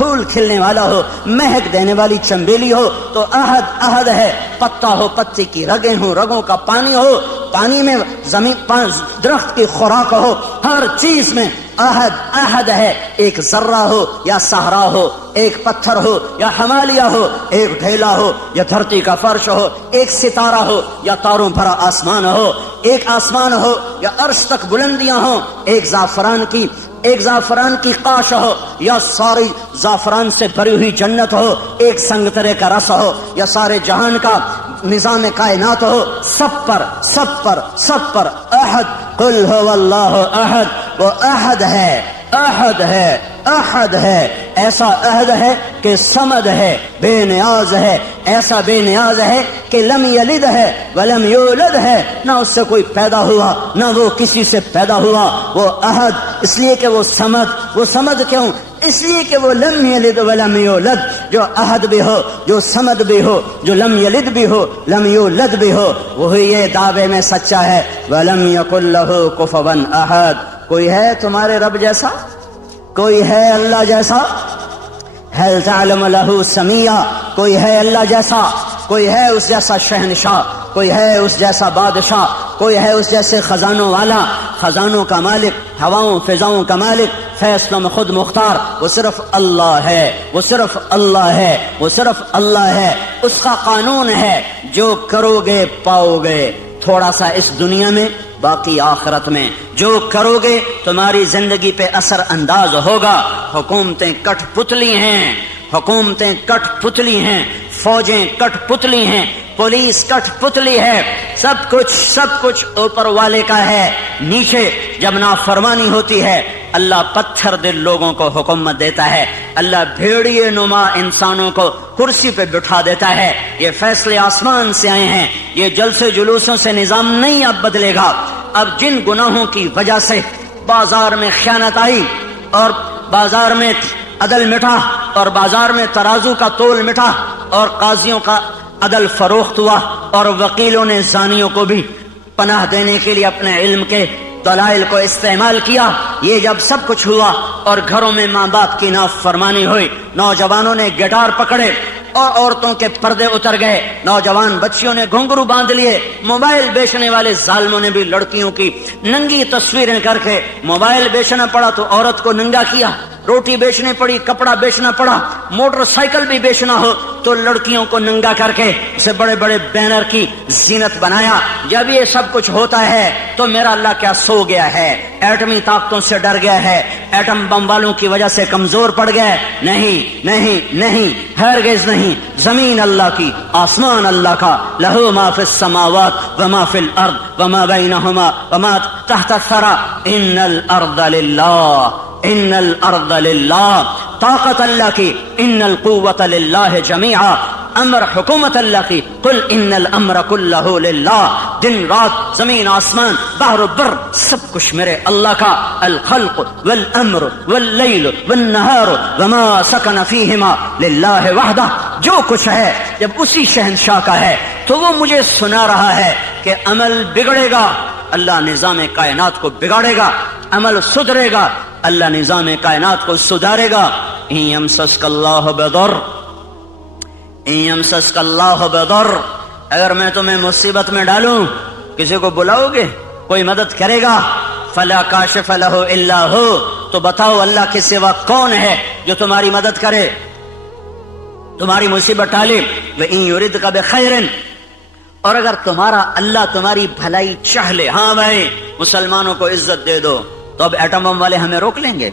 پھول کھلنے والا ہو، مہک دینے والی چنبیلی ہو تو احد احد ہے، پتا ہو پتے کی رگیں ہوں، رگوں کا پانی ہو، پانی میں زمین درخت کی خوراک ہو، ہر چیز میں احد احد ہے۔ ایک ذرہ ہو یا صحرا ہو، ایک پتھر ہو یا ہمالیہ ہو، ایک ڈھیلا ہو یا دھرتی کا فرش ہو، ایک ستارہ ہو یا تاروں بھرا آسمان ہو، ایک آسمان ہو یا عرش تک بلندیاں ہوں، ایک زعفران کی قاش ہو یا ساری زعفران سے بھری ہوئی جنت ہو، ایک سنگترے کا رس ہو یا سارے جہان کا نظام کائنات ہو، سب پر احد، قل هو اللہ احد، وہ احد ہے، ایسا عہد ہے کہ صمد ہے، بے نیاز ہے، ایسا بے نیاز ہے کہ لم یلد ہے ولم یولد ہے، نہ اس سے کوئی پیدا ہوا نہ وہ کسی سے پیدا ہوا، وہ عہد، اس لیے کہ وہ صمد کیوں؟ اس لیے کہ وہ لم یلد ولم یولد، جو عہد بھی ہو، جو صمد بھی ہو، جو لم یلد بھی ہو، لم یولد بھی ہو، وہی یہ دعوے میں سچا ہے، ولم یکن لہ کفوا احد۔ کوئی ہے تمہارے رب جیسا؟ کوئی ہے اللہ جیسا؟ هل تعلم له سمیہ؟ کوئی ہے اللہ جیسا؟ کوئی ہے اس جیسا شہنشاہ؟ کوئی ہے اس جیسا بادشاہ؟ کوئی ہے اس جیسے خزانوں والا، خزانوں کا مالک، ہواؤں فضاؤں کا مالک، فیصلوں میں خود مختار؟ وہ صرف اللہ ہے، وہ صرف اللہ ہے، وہ صرف اللہ ہے۔ اس کا قانون ہے، جو کرو گے پاؤ گے، تھوڑا سا اس دنیا میں، باقی آخرت میں۔ جو کرو گے تمہاری زندگی پہ اثر انداز ہوگا۔ حکومتیں کٹ پتلی ہیں، حکومتیں کٹ پتلی ہیں، فوجیں کٹ پتلی ہیں، پولیس کٹ پتلی ہے، سب کچھ اوپر والے کا ہے۔ نیچے جب نافرمانی ہوتی ہے، اللہ پتھر دل لوگوں کو حکومت دیتا ہے، اللہ بھیڑیے نما انسانوں کو کرسی پہ بٹھا دیتا ہے۔ یہ فیصلے آسمان سے آئے ہیں، یہ جلسے جلوسوں سے نظام نہیں اب بدلے گا۔ اب جن گناہوں کی وجہ سے بازار میں خیانت آئی اور بازار میں عدل مٹا اور بازار میں ترازو کا تول مٹا اور قاضیوں کا عدل فروخت ہوا اور وکیلوں نے زانیوں کو بھی پناہ دینے کے لیے اپنے علم کے دلائل کو استعمال کیا، یہ جب سب کچھ ہوا اور گھروں میں ماں باپ کی نافرمانی ہوئی، نوجوانوں نے گٹار پکڑے اور عورتوں کے پردے اتر گئے، نوجوان بچیوں نے گھنگرو باندھ لیے، موبائل بیچنے والے ظالموں نے بھی لڑکیوں کی ننگی تصویریں کر کے، موبائل بیچنا پڑا تو عورت کو ننگا کیا، روٹی بیچنی پڑی، کپڑا بیچنا پڑا، موٹر سائیکل بھی بیچنا ہو تو لڑکیوں کو ننگا کر کے اسے بڑے بڑے بینر کی زینت بنایا۔ جب یہ سب کچھ ہوتا ہے تو میرا اللہ کیا سو گیا ہے؟ ایٹمی طاقتوں سے ڈر گیا ہے؟ ایٹم بم والوں کی وجہ سے کمزور پڑ گیا ہے؟ نہیں، ہرگز نہیں۔ زمین اللہ کی، آسمان اللہ کا، لہو ما فی السماوات وما فی الارض وما بینہما وما تحت الثری، ان الارض للہ، طاقت اللہ کی، ان القوت للہ جمیعا، امر حکومت اللہ کی، قل ان الامر کلہ للہ، دن رات، زمین آسمان، بحر و بر، سب کچھ میرے اللہ کا، الخلق والامر واللیل والنہار وما سکن فیہما للہ وحدہ، جو کچھ ہے جب اسی شہنشاہ کا ہے تو وہ مجھے سنا رہا ہے کہ عمل بگڑے گا، اللہ نظام کائنات کو بگاڑے گا، عمل سدھرے گا، اللہ نظام کائنات کو سدھارے گا۔ ان یمسسک اللہ بضر، اگر میں تمہیں مصیبت میں ڈالوں، کسی کو بلاؤ گے؟ کوئی مدد کرے گا؟ فلا کاشف لہ الا ہو، تو بتاؤ اللہ کے سوا کون ہے جو تمہاری مدد کرے، تمہاری مصیبت ٹالے؟ وَإِن يُرِدْكَ بِخَيْرٍ، اور اگر تمہارا اللہ تمہاری بھلائی چاہ لے، ہاں بھائی مسلمانوں کو عزت دے دو، تو اب ایٹم بم والے ہمیں روک لیں گے؟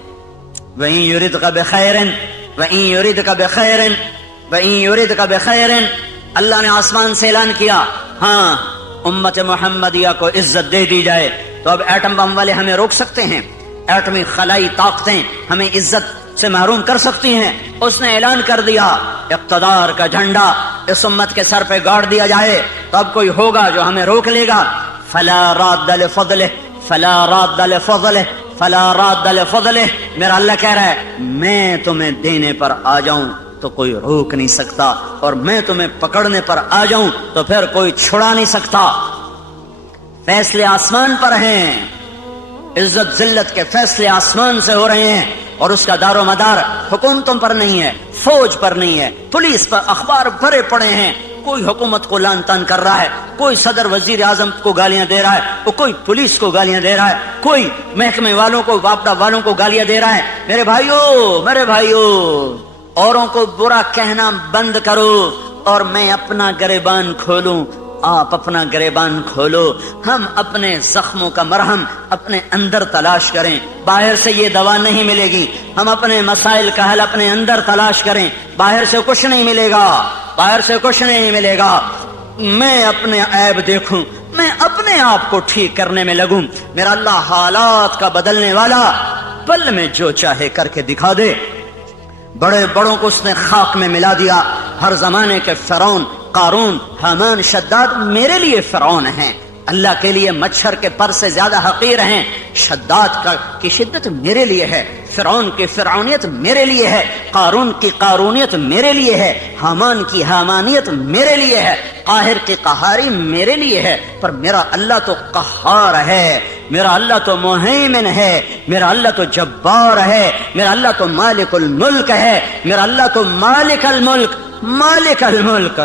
وَإِن يُرِدْكَ بِخَيْرٍ وَإِن يُرِدْكَ بِخَيْرٍ وَإِن يُرِدْكَ بِخَيْرٍ، اللہ نے آسمان سے اعلان کیا، ہاں امت محمدیہ کو عزت دے دی جائے، تو اب ایٹم بم والے ہمیں روک سکتے ہیں؟ ایٹمی خلائی طاقتیں ہمیں عزت سے محروم کر سکتی ہیں؟ اس نے اعلان کر دیا، اقتدار کا جھنڈا اس امت کے سر پہ گاڑ دیا جائے، تو اب کوئی ہوگا جو ہمیں روک لے گا؟ فلا راد لفضلہ، فلا راد لفضلہ، فلا راد لفضلہ، میرا اللہ کہہ رہا ہے میں تمہیں دینے پر آ جاؤں تو کوئی روک نہیں سکتا، اور میں تمہیں پکڑنے پر آ جاؤں تو پھر کوئی چھڑا نہیں سکتا۔ فیصلے آسمان پر ہیں، عزت ذلت کے فیصلے آسمان سے ہو رہے ہیں، اور اس کا دار و مدار حکومتوں پر نہیں ہے، فوج پر نہیں ہے، پولیس پر اخبار بھرے پڑے ہیں، کوئی حکومت کو لان تان کر رہا ہے، کوئی صدر وزیر اعظم کو گالیاں دے رہا ہے، اور کوئی پولیس کو گالیاں دے رہا ہے، کوئی محکمے والوں کو، واپڈا والوں کو گالیاں دے رہا ہے۔ میرے بھائیو اوروں کو برا کہنا بند کرو اور میں اپنا گریبان کھولوں، آپ اپنا گریبان کھولو۔ ہم اپنے زخموں کا مرہم اپنے اندر تلاش کریں، باہر سے یہ دوا نہیں ملے گی۔ ہم اپنے مسائل کا حل اپنے اندر تلاش کریں، باہر سے کچھ نہیں ملے گا، باہر سے کچھ نہیں ملے گا۔ میں اپنے عیب دیکھوں، میں اپنے آپ کو ٹھیک کرنے میں لگوں۔ میرا اللہ حالات کا بدلنے والا، پل میں جو چاہے کر کے دکھا دے۔ بڑے بڑوں کو اس نے خاک میں ملا دیا۔ ہر زمانے کے فرعون، قارون، حامان، شداد میرے لیے فرعون ہیں، اللہ کے لیے مچھر کے پر سے زیادہ حقیر ہیں۔ شداد کی شدت میرے لیے ہے، فرعون کی فرعونیت میرے لیے ہے، قارون کی قارونیت میرے لیے ہے، حامان کی حامانیت میرے لیے ہے، قاہر کی قہاری میرے لیے ہے۔ پر میرا اللہ تو قہار ہے، میرا اللہ تو مہیمن ہے، میرا اللہ تو جبار ہے، میرا اللہ تو مالک الملک ہے، میرا اللہ تو مالک الملک، مالک الملک،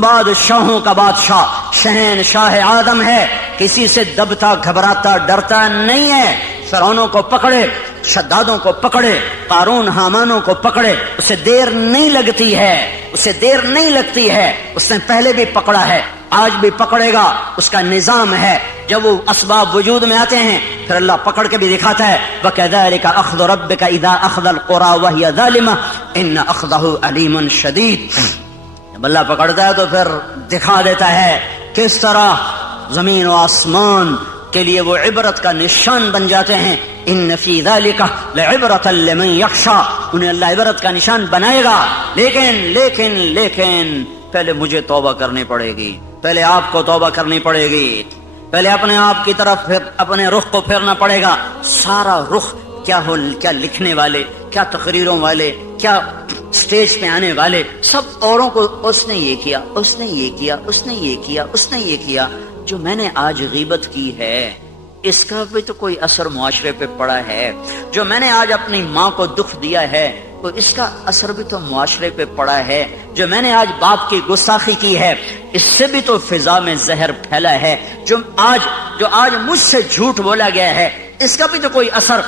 بادشاہوں کا بادشاہ، شہنشاہ آدم ہے، کسی سے دبتا گھبراتا ڈرتا نہیں ہے۔ فرعونوں کو پکڑے، شدادوں کو پکڑے، قارون حامانوں کو پکڑے، اسے دیر نہیں لگتی ہے، اسے دیر نہیں لگتی ہے۔ اس نے پہلے بھی پکڑا ہے، آج بھی پکڑے گا، اس کا نظام ہے۔ جب وہ اسباب وجود میں آتے ہیں پھر اللہ پکڑ کے بھی دکھاتا ہے، وَكَذَلِكَ أَخْذُ رَبِّكَ إِذَا أَخْذَ الْقُرَى وَهِيَ ظَالِمَةٌ إِنَّ أَخْذَهُ أَلِيمٌ شَدِيدٌ۔ جب اللہ پکڑتا ہے تو پھر دکھا دیتا ہے کس طرح زمین و آسمان کے لیے وہ عبرت کا نشان بن جاتے ہیں۔ ان فی ذلک لعبرۃ لمن یخشی، انہیں اللہ عبرت کا نشان بنائے گا۔ لیکن پہلے مجھے توبہ کرنی پڑے گی، پہلے آپ کو توبہ کرنی پڑے گی، پہلے اپنے آپ کی طرف پھر اپنے رخ کو پھیرنا پڑے گا۔ سارا رخ کیا لکھنے والے، کیا تقریروں والے، کیا سٹیج پہ آنے والے، سب اوروں کو اس نے یہ کیا، اس نے یہ کیا، اس نے یہ کیا، اس نے یہ کیا۔ جو میں نے آج غیبت کی ہے اس کا بھی تو کوئی اثر معاشرے پہ پڑا ہے، جو میں نے آج اپنی ماں کو دکھ دیا ہے تو اس کا اثر بھی تو معاشرے پہ پڑا ہے، جو میں نے آج باپ کی گستاخی کی ہے اس سے بھی تو فضا میں زہر پھیلا ہے، جو آج مجھ سے جھوٹ بولا گیا ہے اس کا بھی تو کوئی اثر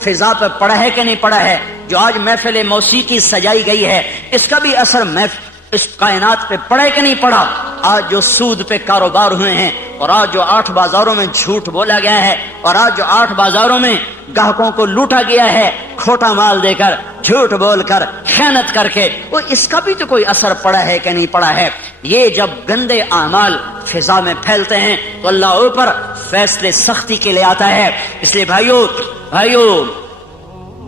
فضا پہ پڑا ہے کہ نہیں پڑا ہے، جو آج محفل موسیقی سجائی گئی ہے اس کا بھی اثر اس کائنات پہ پڑا ہے کہ نہیں پڑا۔ آج جو سود پہ کاروبار ہوئے ہیں، اور آج جو 8 بازاروں میں جھوٹ بولا گیا ہے، اور آج جو 8 بازاروں میں گاہکوں کو لوٹا گیا ہے کھوٹا مال دے کر، جھوٹ بول کر، خیانت کر کے، وہ اس کا بھی تو کوئی اثر پڑا ہے کہ نہیں پڑا ہے۔ یہ جب گندے اعمال فضا میں پھیلتے ہیں تو اللہ اوپر فیصلے سختی کے لیے آتا ہے۔ اس لیے بھائیو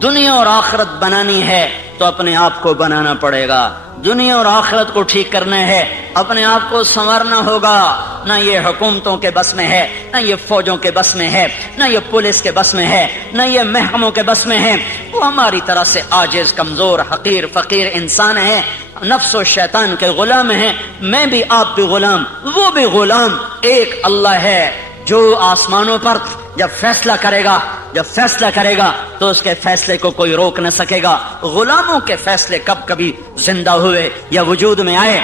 دنیا اور آخرت بنانی ہے تو اپنے آپ کو بنانا پڑے گا، دنیا اور آخرت کو ٹھیک کرنا ہے، اپنے آپ کو سنوارنا ہوگا۔ نہ یہ حکومتوں کے بس میں ہے، نہ یہ فوجوں کے بس میں ہے، نہ یہ پولیس کے بس میں ہے، نہ یہ محکموں کے بس میں ہے۔ وہ ہماری طرح سے عاجز، کمزور، حقیر، فقیر انسان ہے، نفس و شیطان کے غلام ہیں۔ میں بھی، آپ بھی غلام، وہ بھی غلام۔ ایک اللہ ہے جو آسمانوں پر جب فیصلہ کرے گا تو اس کے فیصلے کو کوئی روک نہ سکے گا۔ غلاموں کے فیصلے کبھی زندہ ہوئے یا وجود میں آئے،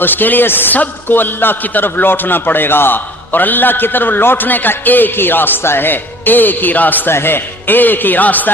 اس کے لیے سب کو اللہ کی طرف لوٹنا پڑے گا، اور اللہ کی طرف لوٹنے کا ایک ہی راستہ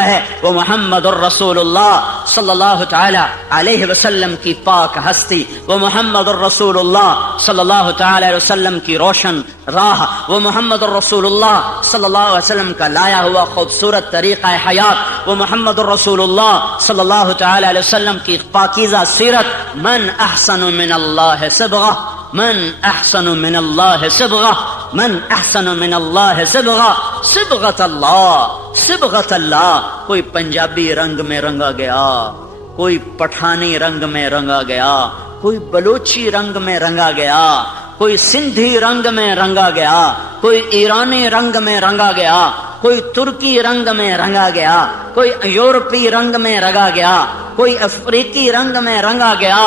ہے، وہ محمد الرسول اللہ صلی اللہ تعالی علیہ وسلم کی پاک ہستی، وہ محمد الرسول اللہ صلی اللہ تعالی علیہ وسلم کی روشن راہ، وہ محمد الرسول اللہ صلی اللہ علیہ وسلم کا لایا ہوا خوبصورت طریقہ حیات، وہ محمد الرسول اللہ صلی اللہ تعالی علیہ وسلم کی پاکیزہ سیرت۔ من احسن من اللہ صبغہ، من احسن من اللہ صبغہ، من احسن من اللہ صبغہ، صبغۃ اللہ۔ کوئی پنجابی رنگ میں رنگا گیا، کوئی پٹھانی رنگ میں رنگا گیا، کوئی بلوچی رنگ میں رنگا گیا، کوئی سندھی رنگ میں رنگا گیا، کوئی ایرانی رنگ میں رنگا گیا، کوئی ترکی رنگ میں رنگا گیا، کوئی یورپی رنگ میں رنگا گیا، کوئی افریقی رنگ میں رنگا گیا۔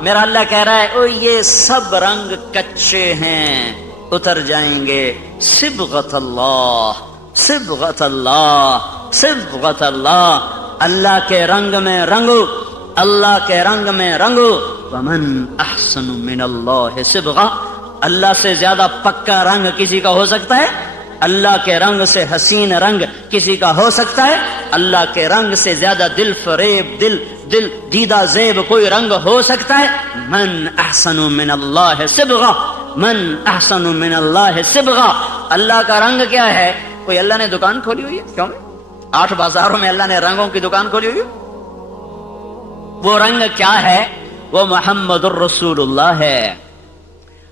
میرا اللہ کہہ رہا ہے او یہ سب رنگ کچے ہیں، اتر جائیں گے۔ صبغۃ اللہ، صبغۃ اللہ، صبغۃ اللہ۔ اللہ کے رنگ میں رنگو، اللہ کے رنگ میں رنگو۔ ومن احسن من اللہ صبغہ، اللہ سے زیادہ پکا رنگ کسی کا ہو سکتا ہے؟ اللہ کے رنگ سے حسین رنگ کسی کا ہو سکتا ہے؟ اللہ کے رنگ سے زیادہ دل فریب، دل دیدہ زیب کوئی رنگ ہو سکتا ہے؟ من احسن من اللہ صبغہ، من احسن من اللہ صبغہ۔ اللہ کا رنگ کیا ہے؟ کوئی اللہ نے دکان کھولی ہوئی ہے؟ کیوں؟ 8 بازاروں میں اللہ نے رنگوں کی دکان کھولی ہوئی ہے۔ وہ رنگ کیا ہے؟ وہ محمد الرسول اللہ ہے،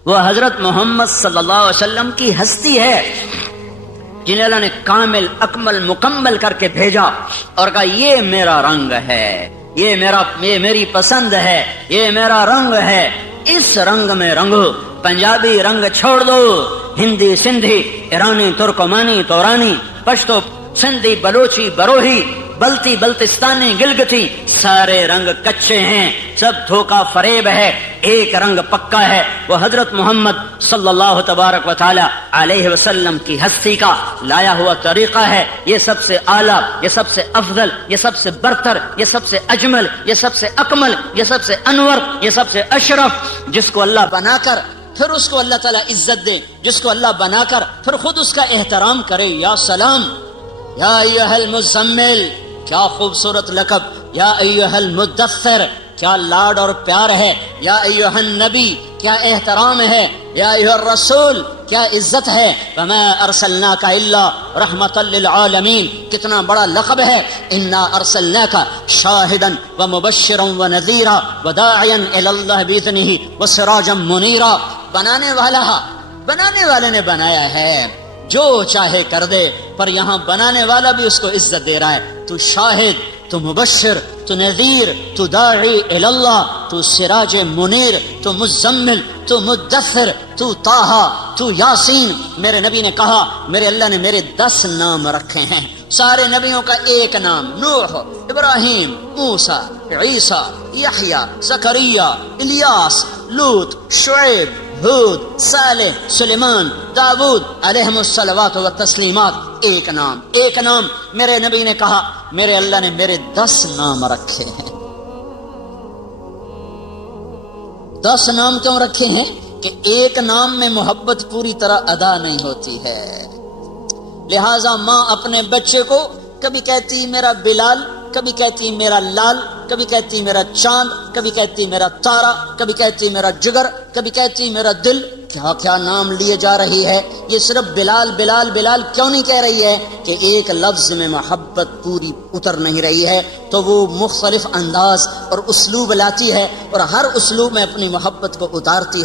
وہ حضرت محمد صلی اللہ علیہ وسلم کی ہستی ہے جنہیں اللہ نے کامل اکمل مکمل کر کے بھیجا اور کہا یہ میرا رنگ ہے، یہ میری پسند ہے، یہ میرا رنگ ہے، اس رنگ میں رنگو۔ پنجابی رنگ چھوڑ دو، ہندی سندھی ایرانی ترکمانی تورانی پشتو سندھی بلوچی بروہی بلتی بلتستانی گلگتی، سارے رنگ کچے ہیں، سب دھوکہ فریب ہے، ایک رنگ پکا ہے، وہ حضرت محمد صلی اللہ تبارک و تعالی علیہ وسلم کی ہستی کا لایا ہوا طریقہ ہے۔ یہ سب سے اعلیٰ، یہ سب سے افضل، یہ سب سے برتر، یہ سب سے اجمل، یہ سب سے اکمل، یہ سب سے انور، یہ سب سے اشرف، جس کو اللہ بنا کر پھر اس کو اللہ تعالیٰ عزت دے، جس کو اللہ بنا کر پھر خود اس کا احترام کرے۔ یا سلام، یا ایھا المزمل، کیا خوبصورت لقب، یا ایھا المدثر، کیا لاڈ اور پیار ہے، یا ایھا النبی، کیا احترام ہے، یا ایھا الرسول، کیا عزت ہے۔ وما ارسلناک الا رحمۃ للعالمین، کتنا بڑا لقب ہے۔ انا ارسلناک شاہدا ومبشرا ونذیرا وداعیا الی اللہ باذنہ وسراجا منیرا۔ بنانے والے نے بنایا ہے، جو چاہے کر دے، پر یہاں بنانے والا بھی اس کو عزت دے رہا ہے۔ تو شاہد، تو مبشر، تو نذیر، تو داعی الی اللہ، تو سراج منیر، تو مزمل، تو مدثر، تو طٰہٰ، تو یاسین۔ میرے نبی نے کہا میرے اللہ نے میرے 10 نام رکھے ہیں، سارے نبیوں کا ایک نام، نوح، ابراہیم، موسیٰ، عیسیٰ، یحییٰ، زکریا، الیاس، لوط، شعیب، ہود، صالح، سلیمان، داؤد علیہم الصلوات والتسلیمات۔ ایک نام، ایک نام۔ میرے نبی نے کہا میرے اللہ نے میرے 10 نام رکھے ہیں۔ 10 نام کیوں رکھے ہیں؟ کہ ایک نام میں محبت پوری طرح ادا نہیں ہوتی ہے، لہذا ماں اپنے بچے کو کبھی کہتی میرا بلال، کبھی کہتی میرا لال، کبھی کہتی میرا چاند، کبھی کہتی میرا تارا، کبھی کہتی میرا جگر، کبھی کہتی میرا دل۔ کیا کیا نام لیے جا رہی ہے۔ یہ صرف بلال بلال بلال کیوں نہیں کہہ رہی ہے؟ کہ ایک لفظ میں محبت پوری اتر نہیں رہی ہے، تو وہ مختلف انداز اور اسلوب لاتی ہے، اور ہر اسلوب میں اپنی محبت کو اتارتی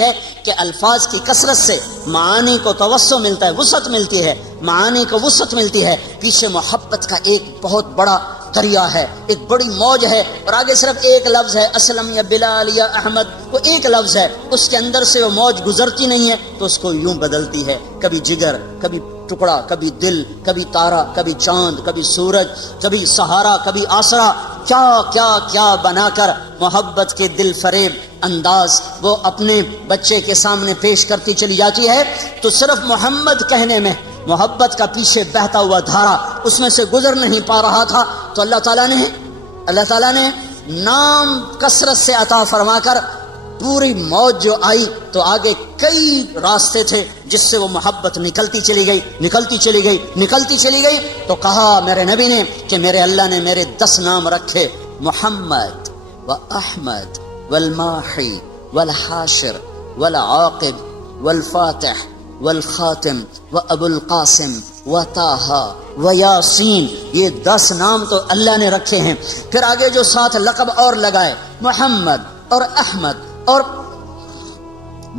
ہے کہ الفاظ کی کثرت سے معانی کو توسع ملتا ہے، وسعت ملتی ہے، معانی کو وسعت ملتی ہے۔ پیچھے محبت کا ایک بہت بڑا دریا ہے، ایک بڑی موج ہے، اور آگے صرف ایک لفظ ہے، اسلم یا بلال یا احمد، وہ ایک لفظ ہے، اس کے اندر سے وہ موج گزرتی نہیں ہے، تو اس کو یوں بدلتی ہے، کبھی جگر، کبھی ٹکڑا، کبھی دل، کبھی تارا، کبھی چاند، کبھی سورج، کبھی سہارا، کبھی آسرا۔ کیا کیا کیا بنا کر محبت کے دل فریب انداز وہ اپنے بچے کے سامنے پیش کرتی چلی جاتی ہے۔ تو صرف محمد کہنے میں محبت کا پیچھے بہتا ہوا دھارا اس میں سے گزر نہیں پا رہا تھا، تو اللہ تعالیٰ نے نام کثرت سے عطا فرما کر پوری موج جو آئی، تو آگے کئی راستے تھے جس سے وہ محبت نکلتی چلی گئی۔ تو کہا میرے نبی نے کہ میرے اللہ نے میرے 10 نام رکھے، محمد و احمد والماحی والحاشر والعاقب والفاتح والخاتم و ابو القاسم و طٰہٰ و یاسین۔ یہ 10 نام تو اللہ نے رکھے ہیں۔ پھر آگے جو 7 لقب اور لگائے، محمد اور احمد اور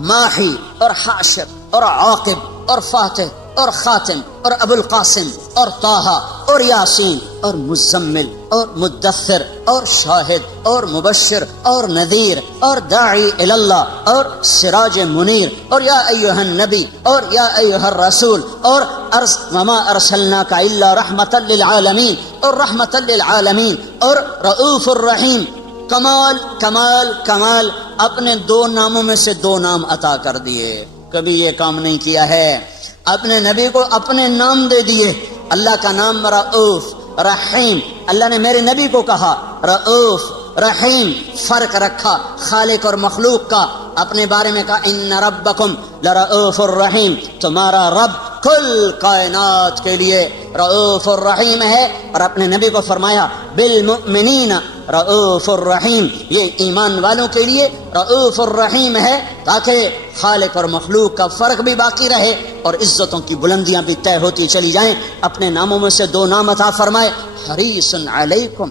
ماحی اور حاشر اور عاقب اور فاتح اور خاتم اور ابو القاسم اور طٰہٰ اور یاسین اور مزمل اور مدثر اور شاہد اور مبشر اور نذیر اور داعی الی اللہ اور سراج منیر اور یا ایھا النبی اور یا ایھا الرسول اور وما ارسلناک الا رحمۃ للعالمین اور رحمۃ للعالمین اور رؤوف الرحیم۔ کمال کمال کمال، اپنے 2 ناموں میں سے 2 نام عطا کر دیے۔ کبھی یہ کام نہیں کیا ہے، اپنے نبی کو اپنے نام دے دیے۔ اللہ کا نام رؤوف، رحیم، اللہ نے میرے نبی کو کہا رؤوف رحیم، فرق رکھا خالق اور مخلوق کا، اپنے بارے میں کہا ان ربکم لرؤوف الرحیم، تمہارا رب کل کائنات کے لیے رؤوف الرحیم ہے، اور اپنے نبی کو فرمایا بالمؤمنین رؤوف الرحیم، یہ ایمان والوں کے لیے رؤوف الرحیم ہے، تاکہ خالق اور مخلوق کا فرق بھی باقی رہے اور عزتوں کی بلندیاں بھی طے ہوتی چلی جائیں۔ اپنے ناموں میں سے 2 نام عطا فرمائے، حریص علیکم،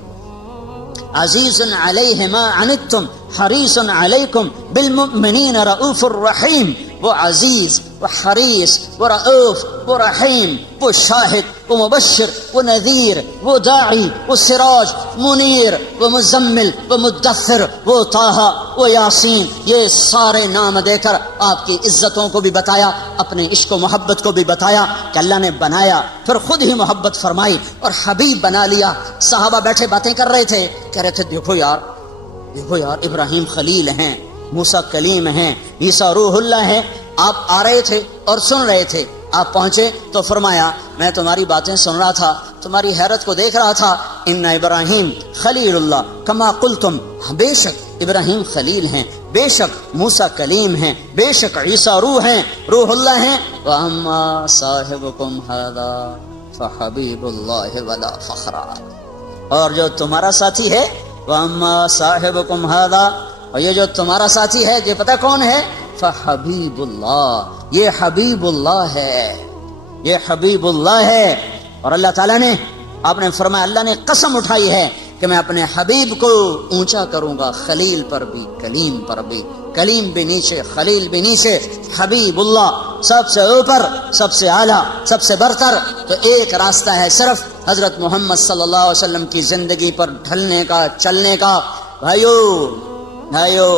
عزیز علیہ ما عنتم، حریص علیکم بالمؤمنین رؤوف الرحیم، وہ عزیز، وہ حریص، وہ رؤوف، وہ رحیم، وہ شاہد، وہ مبشر، وہ نذیر، وہ داعی، وہ سراج منیر، وہ مزمل، وہ مدثر، وہ طٰہٰ، وہ یاسین، یہ سارے نام دے کر آپ کی عزتوں کو بھی بتایا، اپنے عشق و محبت کو بھی بتایا کہ اللہ نے بنایا، پھر خود ہی محبت فرمائی اور حبیب بنا لیا۔ صحابہ بیٹھے باتیں کر رہے تھے، کہہ رہے تھے دیکھو یار ابراہیم خلیل ہیں، موسیٰ کلیم ہیں، عیسیٰ روح اللہ ہیں۔ آپ آ رہے تھے اور سن رہے تھے، آپ پہنچے تو فرمایا میں تمہاری باتیں سن رہا تھا، تمہاری حیرت کو دیکھ رہا تھا، ان ابراہیم خلیل اللہ کما قلتم، بے شک ابراہیم خلیل ہیں، بے شک موسیٰ کلیم ہیں، بے شک عیسیٰ روح اللہ ہیں، واما صاحبکم ھذا فحبیب اللہ ولا فخر، اور جو تمہارا ساتھی ہے واما صاحبکم ھذا، اور یہ جو تمہارا ساتھی ہے یہ پتہ کون ہے؟ فحبیب اللہ، یہ حبیب اللہ ہے، یہ حبیب اللہ ہے۔ اور اللہ تعالیٰ نے، آپ نے فرمایا اللہ نے قسم اٹھائی ہے کہ میں اپنے حبیب کو اونچا کروں گا، خلیل پر بھی کلیم پر بھی، کلیم بھی نیچے خلیل بھی نیچے، حبیب اللہ سب سے اوپر، سب سے اعلیٰ، سب سے برتر۔ تو ایک راستہ ہے صرف حضرت محمد صلی اللہ علیہ وسلم کی زندگی پر ڈھلنے کا، چلنے کا۔ بھائیو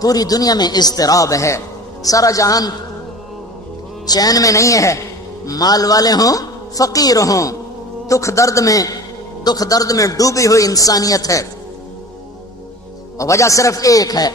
پوری دنیا میں اضطراب ہے، سارا جہان چین میں نہیں ہے، مال والے ہوں فقیر ہوں، دکھ درد میں ڈوبی ہوئی انسانیت ہے، اور وجہ صرف ایک ہے،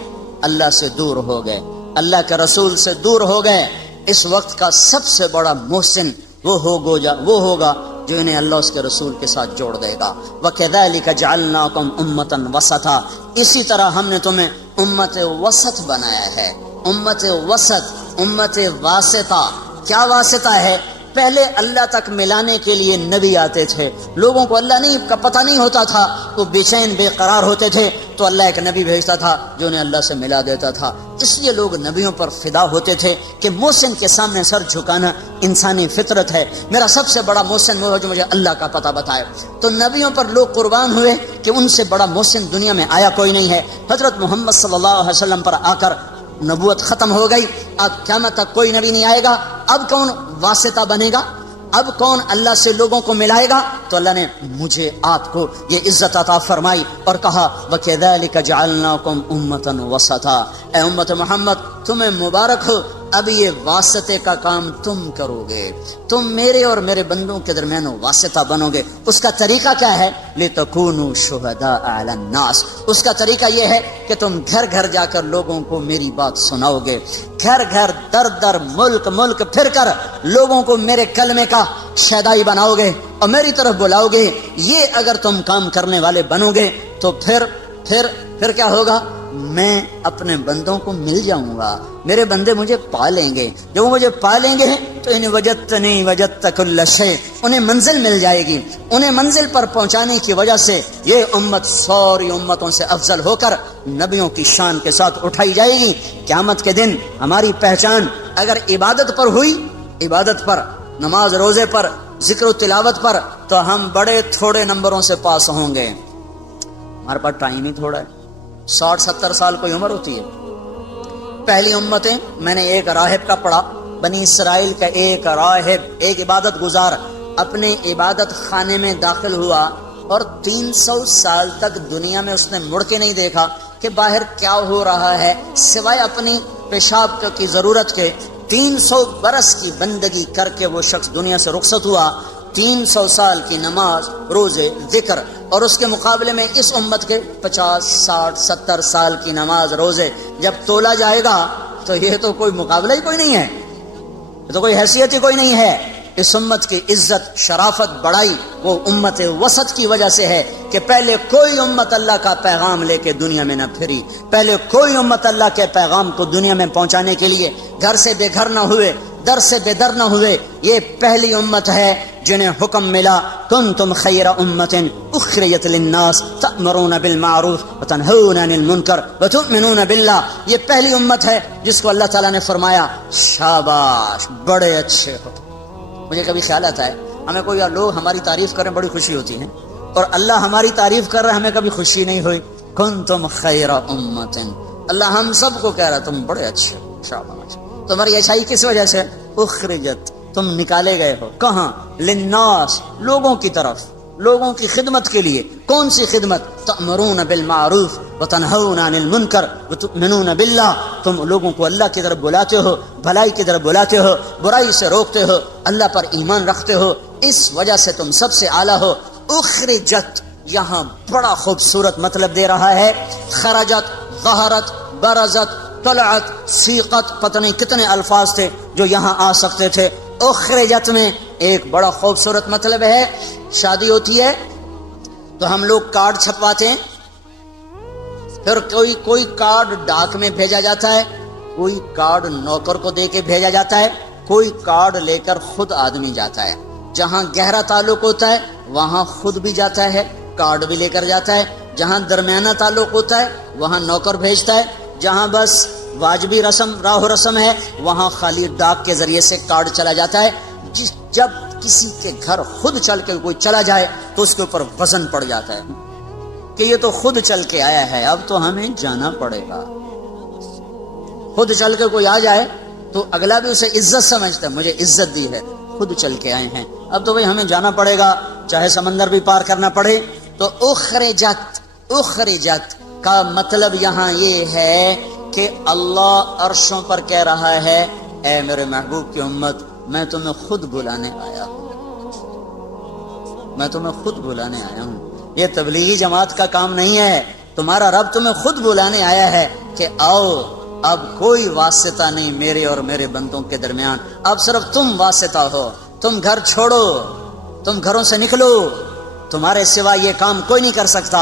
اللہ سے دور ہو گئے، اللہ کے رسول سے دور ہو گئے۔ اس وقت کا سب سے بڑا محسن وہ ہوگا جو انہیں اللہ اس کے رسول کے ساتھ جوڑ دے گا۔ وَكَذَلِكَ جَعَلْنَاكُمْ أُمَّةً وَسَطًا، اسی طرح ہم نے تمہیں امت وسط بنایا ہے، امت وسط، امت واسطہ۔ کیا واسطہ ہے؟ پہلے اللہ تک ملانے کے لیے نبی آتے تھے، لوگوں کو اللہ کا پتہ نہیں ہوتا تھا، وہ بے چین بے قرار ہوتے تھے، تو اللہ ایک نبی بھیجتا تھا جو انہیں اللہ سے ملا دیتا تھا۔ اس لیے لوگ نبیوں پر فدا ہوتے تھے کہ محسن کے سامنے سر جھکانا انسانی فطرت ہے، میرا سب سے بڑا محسن وہ ہے جو مجھے اللہ کا پتہ بتائے۔ تو نبیوں پر لوگ قربان ہوئے کہ ان سے بڑا محسن دنیا میں آیا کوئی نہیں ہے۔ حضرت محمد صلی اللہ علیہ وسلم پر آ کر نبوت ختم ہو گئی، اب قیامت تک کوئی نبی نہیں آئے گا، اب کون واسطہ بنے گا؟ اب کون اللہ سے لوگوں کو ملائے گا؟ تو اللہ نے مجھے آپ کو یہ عزت عطا فرمائی اور کہا وَكَذَلِكَ جَعَلْنَاكُمْ أُمَّةً وَسَطًا، اے امت محمد تمہیں مبارک ہو، اب یہ واسطے کا کام تم کرو گے، تم میرے اور میرے بندوں کے درمیان واسطہ بنو گے۔ اس کا طریقہ کیا ہے؟ لِتَكُونُوا شُهَدَاءَ عَلَى النَّاسِ، اس کا طریقہ یہ ہے کہ تم گھر گھر جا کر لوگوں کو میری بات سناؤ گے، گھر گھر در در ملک پھر کر لوگوں کو میرے کلمے کا شیدائی بناؤ گے اور میری طرف بلاؤ گے۔ یہ اگر تم کام کرنے والے بنو گے تو پھر کیا ہوگا؟ میں اپنے بندوں کو مل جاؤں گا، میرے بندے مجھے پا لیں گے، جب وہ مجھے پا لیں گے تو ان وجدتنی وجدت کل شیء، انہیں منزل مل جائے گی، انہیں منزل پر پہنچانے کی وجہ سے یہ امت ساری امتوں سے افضل ہو کر نبیوں کی شان کے ساتھ اٹھائی جائے گی۔ قیامت کے دن ہماری پہچان اگر عبادت پر ہوئی، عبادت پر، نماز روزے پر، ذکر و تلاوت پر، تو ہم بڑے تھوڑے نمبروں سے پاس ہوں گے۔ ہمارے پاس ٹائم ہی تھوڑا ہے، 60-70 سال کوئی عمر ہوتی ہے۔ پہلی امتیں میں نے ایک راہب کا پڑھا، بنی اسرائیل کا ایک راہب، ایک عبادت گزار اپنے عبادت خانے میں داخل ہوا اور 300 سال تک دنیا میں اس نے مڑ کے نہیں دیکھا کہ باہر کیا ہو رہا ہے، سوائے اپنی پیشاب کی ضرورت کے۔ 300 برس کی بندگی کر کے وہ شخص دنیا سے رخصت ہوا، 300 سال کی نماز، روزے، ذکر، اور اس کے مقابلے میں اس امت کے 50, 60, 70 سال کی نماز، روزے جب تولا جائے گا تو یہ تو کوئی مقابلہ ہی کوئی نہیں ہے، یہ تو کوئی حیثیت ہی کوئی نہیں ہے۔ اس امت کی عزت شرافت بڑائی وہ امت وسط کی وجہ سے ہے کہ پہلے کوئی امت اللہ کا پیغام لے کے دنیا میں نہ پھری، پہلے کوئی امت اللہ کے پیغام کو دنیا میں پہنچانے کے لیے گھر سے بے گھر نہ ہوئے، در سے بے در نہ ہوئے، یہ پہلی امت ہے جنہیں حکم ملا کنتم خیر امت اخرجت للناس تأمرون بالمعروف وتنہون عن المنکر وتؤمنون باللہ، یہ پہلی امت ہے جس کو اللہ تعالیٰ نے فرمایا شاباش بڑے اچھے ہو۔ مجھے کبھی خیال آتا ہے ہمیں کوئی لوگ ہماری تعریف کریں بڑی خوشی ہوتی ہے، اور اللہ ہماری تعریف کر رہا ہے ہمیں کبھی خوشی نہیں ہوئی۔ کنتم خیر امت، اللہ ہم سب کو کہہ رہا تم بڑے اچھے ہو، شاباش۔ تمہاری اچھائی کس وجہ سے؟ اخرجت، تم نکالے گئے ہو، کہاں؟ للناس، لوگوں کی طرف، لوگوں کی خدمت کے لیے۔ کون سی خدمت؟ تأمرون بالمعروف وتنہون عن المنکر وتؤمنون باللہ، تم لوگوں کو اللہ کی طرف بلاتے ہو، بھلائی کی طرف بلاتے ہو، برائی سے روکتے ہو، اللہ پر ایمان رکھتے ہو، اس وجہ سے تم سب سے اعلیٰ ہو۔ اخرجت یہاں بڑا خوبصورت مطلب دے رہا ہے، خرجت، ظہرت، برزت، طلعت، سیقت، پتہ نہیں کتنے الفاظ تھے جو یہاں آ سکتے تھے۔ اخرجت میں ایک بڑا خوبصورت مطلب ہے، شادی ہوتی ہے تو ہم لوگ کارڈ چھپواتے ہیں، پھر کوئی کارڈ ڈاک میں بھیجا جاتا ہے، کوئی کارڈ نوکر کو دے کے بھیجا جاتا ہے، کوئی کارڈ لے کر خود آدمی جاتا ہے۔ جہاں گہرا تعلق ہوتا ہے وہاں خود بھی جاتا ہے، کارڈ بھی لے کر جاتا ہے، جہاں درمیانہ تعلق ہوتا ہے وہاں نوکر بھیجتا ہے، جہاں بس واجبی رسم راہ و رسم ہے وہاں خالی ڈاک کے ذریعے سے کارڈ چلا جاتا ہے۔ جب کسی کے گھر خود چل کے کوئی چلا جائے تو اس کے اوپر وزن پڑ جاتا ہے کہ یہ تو خود چل کے آیا ہے، اب تو ہمیں جانا پڑے گا۔ خود چل کے کوئی آ جائے تو اگلا بھی اسے عزت سمجھتا ہے، مجھے عزت دی ہے، خود چل کے آئے ہیں، اب تو بھئی ہمیں جانا پڑے گا، چاہے سمندر بھی پار کرنا پڑے۔ تو اخرجت کا مطلب یہاں یہ ہے کہ اللہ عرشوں پر کہہ رہا ہے اے میرے محبوب کی امت، میں تمہیں خود بلانے آیا ہوں، میں تمہیں خود بلانے آیا ہوں۔ یہ تبلیغی جماعت کا کام نہیں ہے، تمہارا رب تمہیں خود بلانے آیا ہے کہ آؤ، اب کوئی واسطہ نہیں میرے اور میرے بندوں کے درمیان، اب صرف تم واسطہ ہو، تم گھر چھوڑو، تم گھروں سے نکلو، تمہارے سوا یہ کام کوئی نہیں کر سکتا۔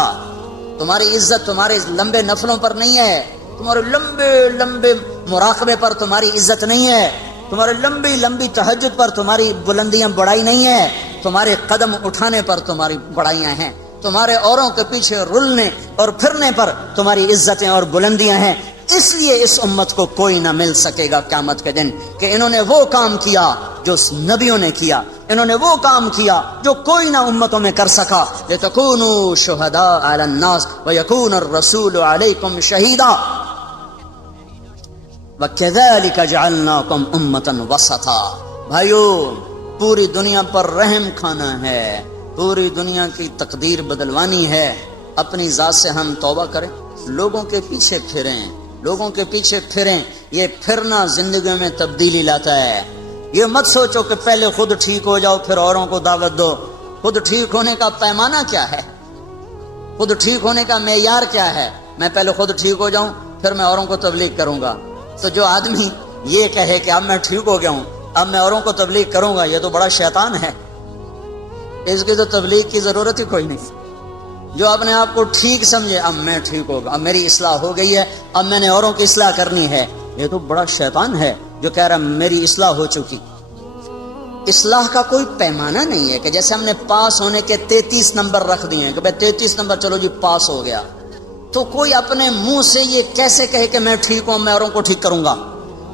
تمہاری عزت تمہارے لمبے نفلوں پر نہیں ہے، تمہارے لمبے لمبے مراقبے پر تمہاری عزت نہیں ہے، تمہارے لمبی لمبی تہجد پر تمہاری بلندیاں بڑائی نہیں ہے، تمہارے قدم اٹھانے پر تمہاری بڑائیاں ہیں، تمہارے اوروں کے پیچھے رلنے اور پھرنے پر تمہاری عزتیں اور بلندیاں ہیں۔ اس لیے اس امت کو کوئی نہ مل سکے گا قیامت کے دن کہ انہوں نے وہ کام کیا جو نبیوں نے کیا، انہوں نے وہ کام کیا جو کوئی نہ امتوں میں کر سکا۔ لِتَكُونُوا شُهَدَاءَ عَلَى النَّاسِ وَيَكُونَ الرَّسُولُ عَلَيْكُمْ شَهِيدًا وَكَذَلِكَ جَعَلْنَاكُمْ أُمَّةً وَسَطًا۔ بھائیو، پوری دنیا پر رحم کھانا ہے، پوری دنیا کی تقدیر بدلوانی ہے، اپنی ذات سے ہم توبہ کریں، لوگوں کے پیچھے پھریں، لوگوں کے پیچھے پھریں۔ یہ پھرنا زندگی میں تبدیلی لاتا ہے۔ یہ مت سوچو کہ پہلے خود ٹھیک ہو جاؤ پھر اوروں کو دعوت دو۔ خود ٹھیک ہونے کا پیمانہ کیا ہے؟ خود ٹھیک ہونے کا معیار کیا ہے؟ میں پہلے خود ٹھیک ہو جاؤں پھر میں اوروں کو تبلیغ کروں گا۔ تو جو آدمی یہ کہے کہ اب میں ٹھیک ہو گیا ہوں، اب میں اوروں کو تبلیغ کروں گا، یہ تو بڑا شیطان ہے، اس کی تو تبلیغ کی ضرورت ہی کوئی نہیں۔ جو اپنے آپ کو ٹھیک سمجھے اب میں ٹھیک ہوگا، اب میری اصلاح ہو گئی ہے، اب میں نے اوروں کی اصلاح کرنی ہے، یہ تو بڑا شیطان ہے جو کہہ رہا میری اصلاح ہو چکی۔ اصلاح کا کوئی پیمانہ نہیں ہے کہ جیسے ہم نے پاس ہونے کے 33 نمبر رکھ دیے ہیں کہ بھائی 33 نمبر چلو جی پاس ہو گیا، تو کوئی اپنے منہ سے یہ کیسے کہے کہ میں ٹھیک ہوں، میں اوروں کو ٹھیک کروں گا۔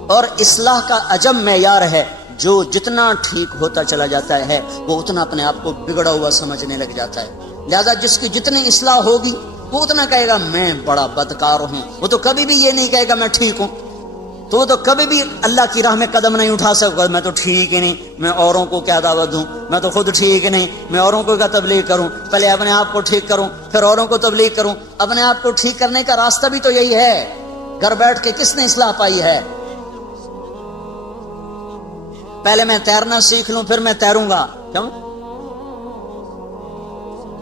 اور اصلاح کا عجب معیار ہے، جو جتنا ٹھیک ہوتا چلا جاتا ہے وہ اتنا اپنے آپ کو بگڑا ہوا سمجھنے لگ جاتا ہے۔ لہذا جس کی جتنی اصلاح ہوگی وہ اتنا کہے گا میں بڑا بدکار ہوں، وہ تو کبھی بھی یہ نہیں کہے گا میں ٹھیک ہوں، تو وہ تو کبھی بھی اللہ کی راہ میں قدم نہیں اٹھا سکتا، میں تو ٹھیک ہی نہیں، میں اوروں کو کیا دعوت دوں، میں تو خود ٹھیک نہیں، میں اوروں کو کیا تبلیغ کروں، پہلے اپنے آپ کو ٹھیک کروں پھر اوروں کو تبلیغ کروں۔ اپنے آپ کو ٹھیک کرنے کا راستہ بھی تو یہی ہے، گھر بیٹھ کے کس نے اصلاح پائی ہے؟ پہلے میں تیرنا سیکھ لوں پھر میں تیروں گا، کیوں؟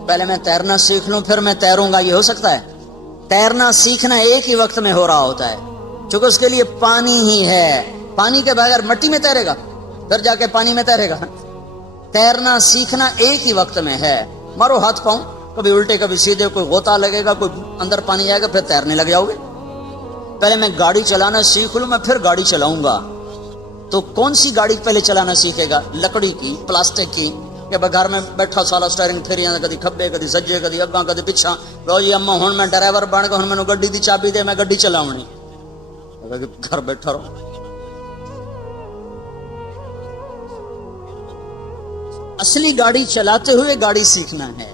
پہلے میں تیرنا سیکھ لوں پھر میں تیروں گا، یہ ہو سکتا ہے؟ تیرنا سیکھنا ایک ہی وقت میں ہو رہا ہوتا ہے، چونکہ اس کے لیے پانی ہی ہے، پانی کے بغیر مٹی میں تیرے گا پھر جا کے پانی میں تیرے گا، تیرنا سیکھنا ایک ہی وقت میں ہے. مارو ہاتھ پاؤں کبھی الٹے کبھی سیدھے, کوئی غوطہ لگے گا, کوئی اندر پانی آئے گا, پھر تیرنے لگ جاؤ گے. پہلے میں گاڑی چلانا سیکھ لوں, میں پھر گاڑی چلاؤں گا. تو کون سی گاڑی پہلے چلانا سیکھے گا؟ لکڑی کی, پلاسٹک کی, کہ گھر میں بیٹھا سالا سٹیئرنگ پھر کدی کھبے کدی سجے کدی اگاں کدی پچھا, لو جی اما ہن میں ڈرائیور بن کے ہن مینوں گڈی دی چابی دے, میں گڈی چلاونی. گھر بیٹھا رہو. اصلی گاڑی چلاتے ہوئے گاڑی سیکھنا ہے.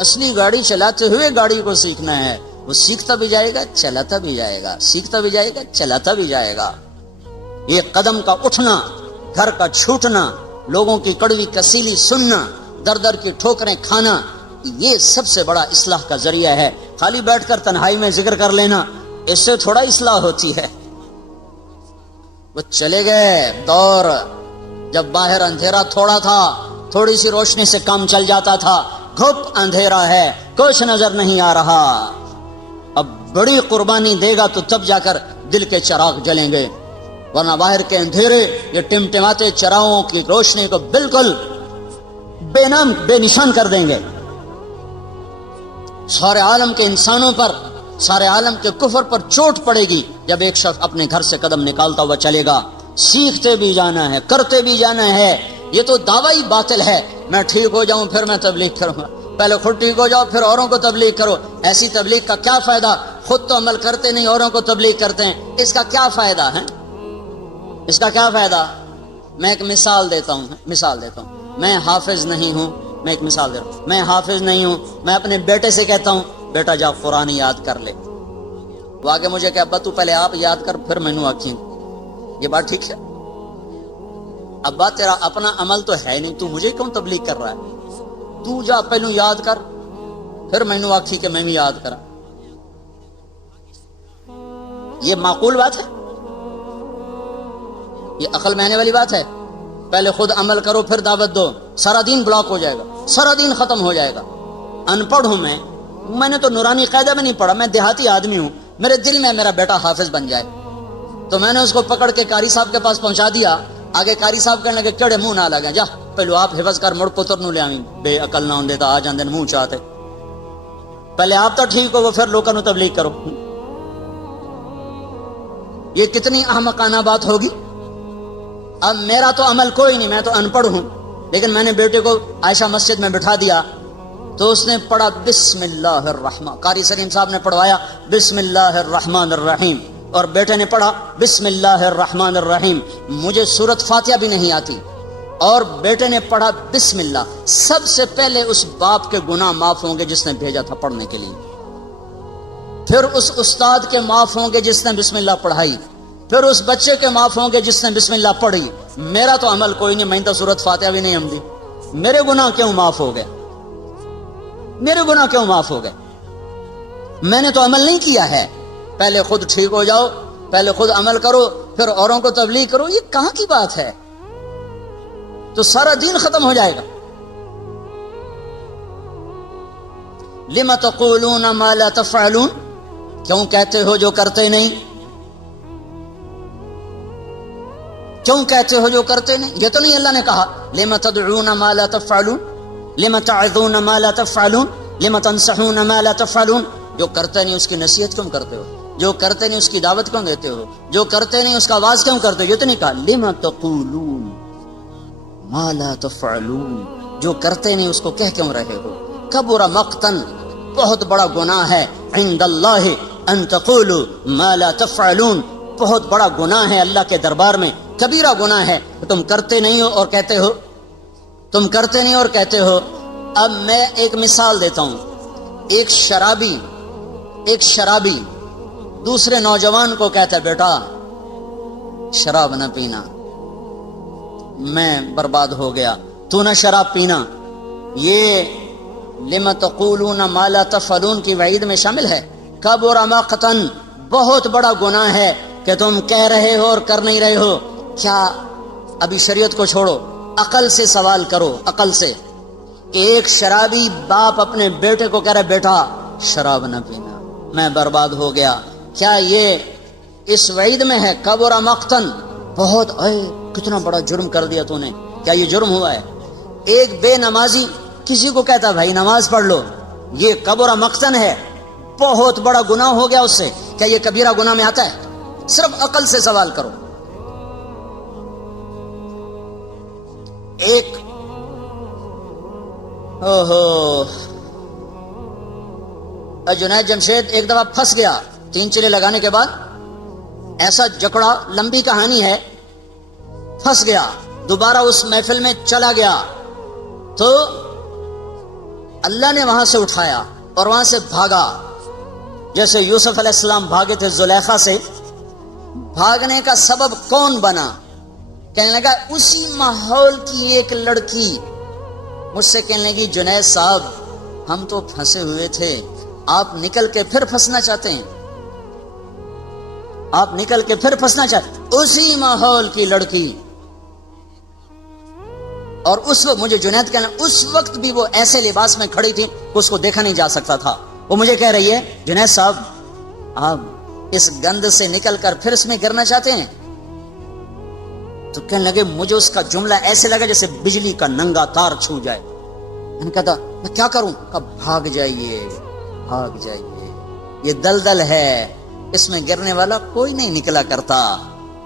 اصلی گاڑی چلاتے ہوئے گاڑی کو سیکھنا ہے. وہ سیکھتا بھی جائے گا, چلاتا بھی جائے گا, سیکھتا بھی جائے گا, چلاتا بھی جائے گا. یہ قدم کا اٹھنا, گھر کا چھوٹنا, لوگوں کی کڑوی کسیلی سننا, در در کی ٹھوکریں کھانا, یہ سب سے بڑا اصلاح کا ذریعہ ہے. خالی بیٹھ کر تنہائی میں ذکر کر لینا, اس سے تھوڑا اصلاح ہوتی ہے. وہ چلے گئے دور جب باہر اندھیرا تھوڑا تھا, تھوڑی سی روشنی سے کام چل جاتا تھا. گھپ اندھیرا ہے, کچھ نظر نہیں آ رہا. اب بڑی قربانی دے گا تو تب جا کر دل کے چراغ جلیں گے, ورنہ باہر کے اندھیرے یہ ٹمٹماتے چراغوں کی روشنی کو بالکل بے نام بے نشان کر دیں گے. سارے عالم کے انسانوں پر, سارے عالم کے کفر پر چوٹ پڑے گی جب ایک شخص اپنے گھر سے قدم نکالتا ہوا چلے گا. سیکھتے بھی جانا ہے, کرتے بھی جانا ہے. یہ تو دعویٰ ہی باطل ہے, میں ٹھیک ہو جاؤں پھر میں تبلیغ کروں گا. پہلے خود ٹھیک ہو جاؤ پھر اوروں کو تبلیغ کرو. ایسی تبلیغ کا کیا فائدہ؟ خود تو عمل کرتے نہیں, اوروں کو تبلیغ کرتے ہیں. اس کا کیا فائدہ ہے؟ اس کا کیا فائدہ؟ میں ایک مثال دیتا ہوں. میں حافظ نہیں ہوں, میں ایک مثال دے رہا ہوں. میں حافظ نہیں ہوں, میں اپنے بیٹے سے کہتا ہوں بیٹا جا قرآن یاد کر لے. وہ آگے مجھے کہ ابا تو پہلے آپ یاد کر پھر مینوں آکھیں. یہ بات ٹھیک ہے؟ ابا تیرا اپنا عمل تو ہے نہیں, تو مجھے کیوں تبلیغ کر رہا ہے؟ تو جا پہلو یاد کر پھر مینوں آکھی کہ میں بھی یاد کرا. یہ معقول بات ہے؟ یہ عقل میں آنے والی بات ہے؟ پہلے خود عمل کرو پھر دعوت دو, سارا دین بلاک ہو جائے گا, سارا دین ختم ہو جائے گا. ان پڑھ ہوں میں نے تو نورانی قاعدہ میں نہیں پڑھا, میں دیہاتی آدمی ہوں. میرے دل میں میرا بیٹا حافظ بن جائے تو میں نے اس کو پکڑ کے قاری صاحب کے پاس پہنچا دیا. آگے قاری صاحب کہنے لگے کیڑے منہ نہ لگے, جا پہلو آپ حفظ کر مڑ پتر نو لے آویں, بے عقل نہ ہوندے تا آ جاندے منہ چاہتے. پہلے آپ تو ٹھیک ہو, وہ پھر لوکاں نو تبلیغ کرو. یہ کتنی احمقانہ بات ہوگی. اب میرا تو عمل کوئی نہیں, میں تو ان پڑھ ہوں, لیکن میں نے بیٹے کو عائشہ مسجد میں بٹھا دیا تو اس نے پڑھا بسم اللہ الرحمن, قاری سلیم صاحب نے پڑھوایا بسم اللہ الرحمن الرحیم, اور بیٹے نے پڑھا بسم اللہ الرحمن الرحیم. مجھے سورت فاتحہ بھی نہیں آتی اور بیٹے نے پڑھا بسم اللہ. سب سے پہلے اس باپ کے گناہ معاف ہوں گے جس نے بھیجا تھا پڑھنے کے لیے, پھر اس استاد کے معاف ہوں گے جس نے بسم اللہ پڑھائی, پھر اس بچے کے معاف ہوں گے جس نے بسم اللہ پڑھی. میرا تو عمل کوئی نہیں, میں تو سورت فاتحہ بھی نہیں ہمدی. میرے گناہ کیوں معاف ہو گئے؟ میرے گناہ کیوں معاف ہو گئے؟ میں نے تو عمل نہیں کیا ہے. پہلے خود ٹھیک ہو جاؤ, پہلے خود عمل کرو پھر اوروں کو تبلیغ کرو. یہ کہاں کی بات ہے؟ تو سارا دین ختم ہو جائے گا. لم تقولون ما لا تفعلون, کیوں کہتے ہو جو کرتے نہیں؟ کیوں کہتے ہو جو کرتے نہیں؟ یہ تو نہیں اللہ نے کہا لم تدعون ما لا تفعلون, لم تعظون ما لا تفعلون, لم تنصحون ما لا تفعلون. جو کرتے نہیں اس کی نصیحت کیوں کرتے ہو؟ جو کرتے نہیں اس کی دعوت کیوں دیتے ہو؟ جو کرتے نہیں اس کا آواز کیوں کرتے ہو؟ یہ تو نہیں کہا لم تقولون ما لا تفعلون, جو کرتے نہیں اس کو کہہ کیوں رہے ہو؟ کبر مقتن, بہت بڑا گناہ ہے عند اللہ ان تقولوا ما لا تفعلون. بہت بڑا گناہ ہے اللہ کے دربار میں, کبیرہ گناہ ہے. تم کرتے نہیں ہو اور کہتے ہو, تم کرتے نہیں اور کہتے ہو. اب میں ایک مثال دیتا ہوں. ایک شرابی دوسرے نوجوان کو کہتا ہے بیٹا شراب نہ پینا, میں برباد ہو گیا, تو نہ شراب پینا. یہ لم تقولون ما لا تفعلون کی وعید میں شامل ہے. کبر مقتن, بہت بڑا گناہ ہے کہ تم کہہ رہے ہو اور کر نہیں رہے ہو. کیا ابھی شریعت کو چھوڑو, عقل سے سوال کرو, عقل سے. کہ ایک شرابی باپ اپنے بیٹے کو کہہ رہا بیٹا شراب نہ پینا, میں برباد ہو گیا. کیا یہ اس وعید میں ہے؟ کبر مقتن, بہت, اے کتنا بڑا جرم کر دیا تو نے, کیا یہ جرم ہوا ہے؟ ایک بے نمازی کسی کو کہتا بھائی نماز پڑھ لو، یہ کبیرہ مقتن ہے، بہت بڑا گناہ ہو گیا اس سے، کیا یہ کبیرہ گناہ میں آتا ہے؟ صرف عقل سے سوال کرو۔ ایک جنید جمشید ایک دفعہ پھنس گیا 3 چلے لگانے کے بعد، ایسا جکڑا، لمبی کہانی ہے، پھنس گیا، دوبارہ اس محفل میں چلا گیا تو اللہ نے وہاں سے اٹھایا اور وہاں سے بھاگا، جیسے یوسف علیہ السلام بھاگے تھے زلیخا سے۔ بھاگنے کا سبب کون بنا؟ کہنے لگا اسی ماحول کی ایک لڑکی مجھ سے کہنے لگی جنید صاحب ہم تو پھنسے ہوئے تھے، آپ نکل کے پھر پھنسنا چاہتے ہیں، آپ نکل کے پھر پھنسنا چاہتے، اسی ماحول کی لڑکی۔ اور اس وقت مجھے جنید کہنا، اس وقت بھی وہ ایسے لباس میں کھڑی تھی کہ اس کو دیکھا نہیں جا سکتا تھا۔ وہ مجھے کہہ رہی ہے جنید صاحب آپ اس گند سے نکل کر پھر اس میں گرنا چاہتے ہیں؟ تو کہنے لگے مجھے اس کا جملہ ایسے لگا جیسے بجلی کا ننگا تار چھو جائے۔ میں نے کہا میں کیا کروں؟ کہا بھاگ جائیے، بھاگ جائیے، یہ دلدل ہے، اس میں گرنے والا کوئی نہیں نکلا کرتا،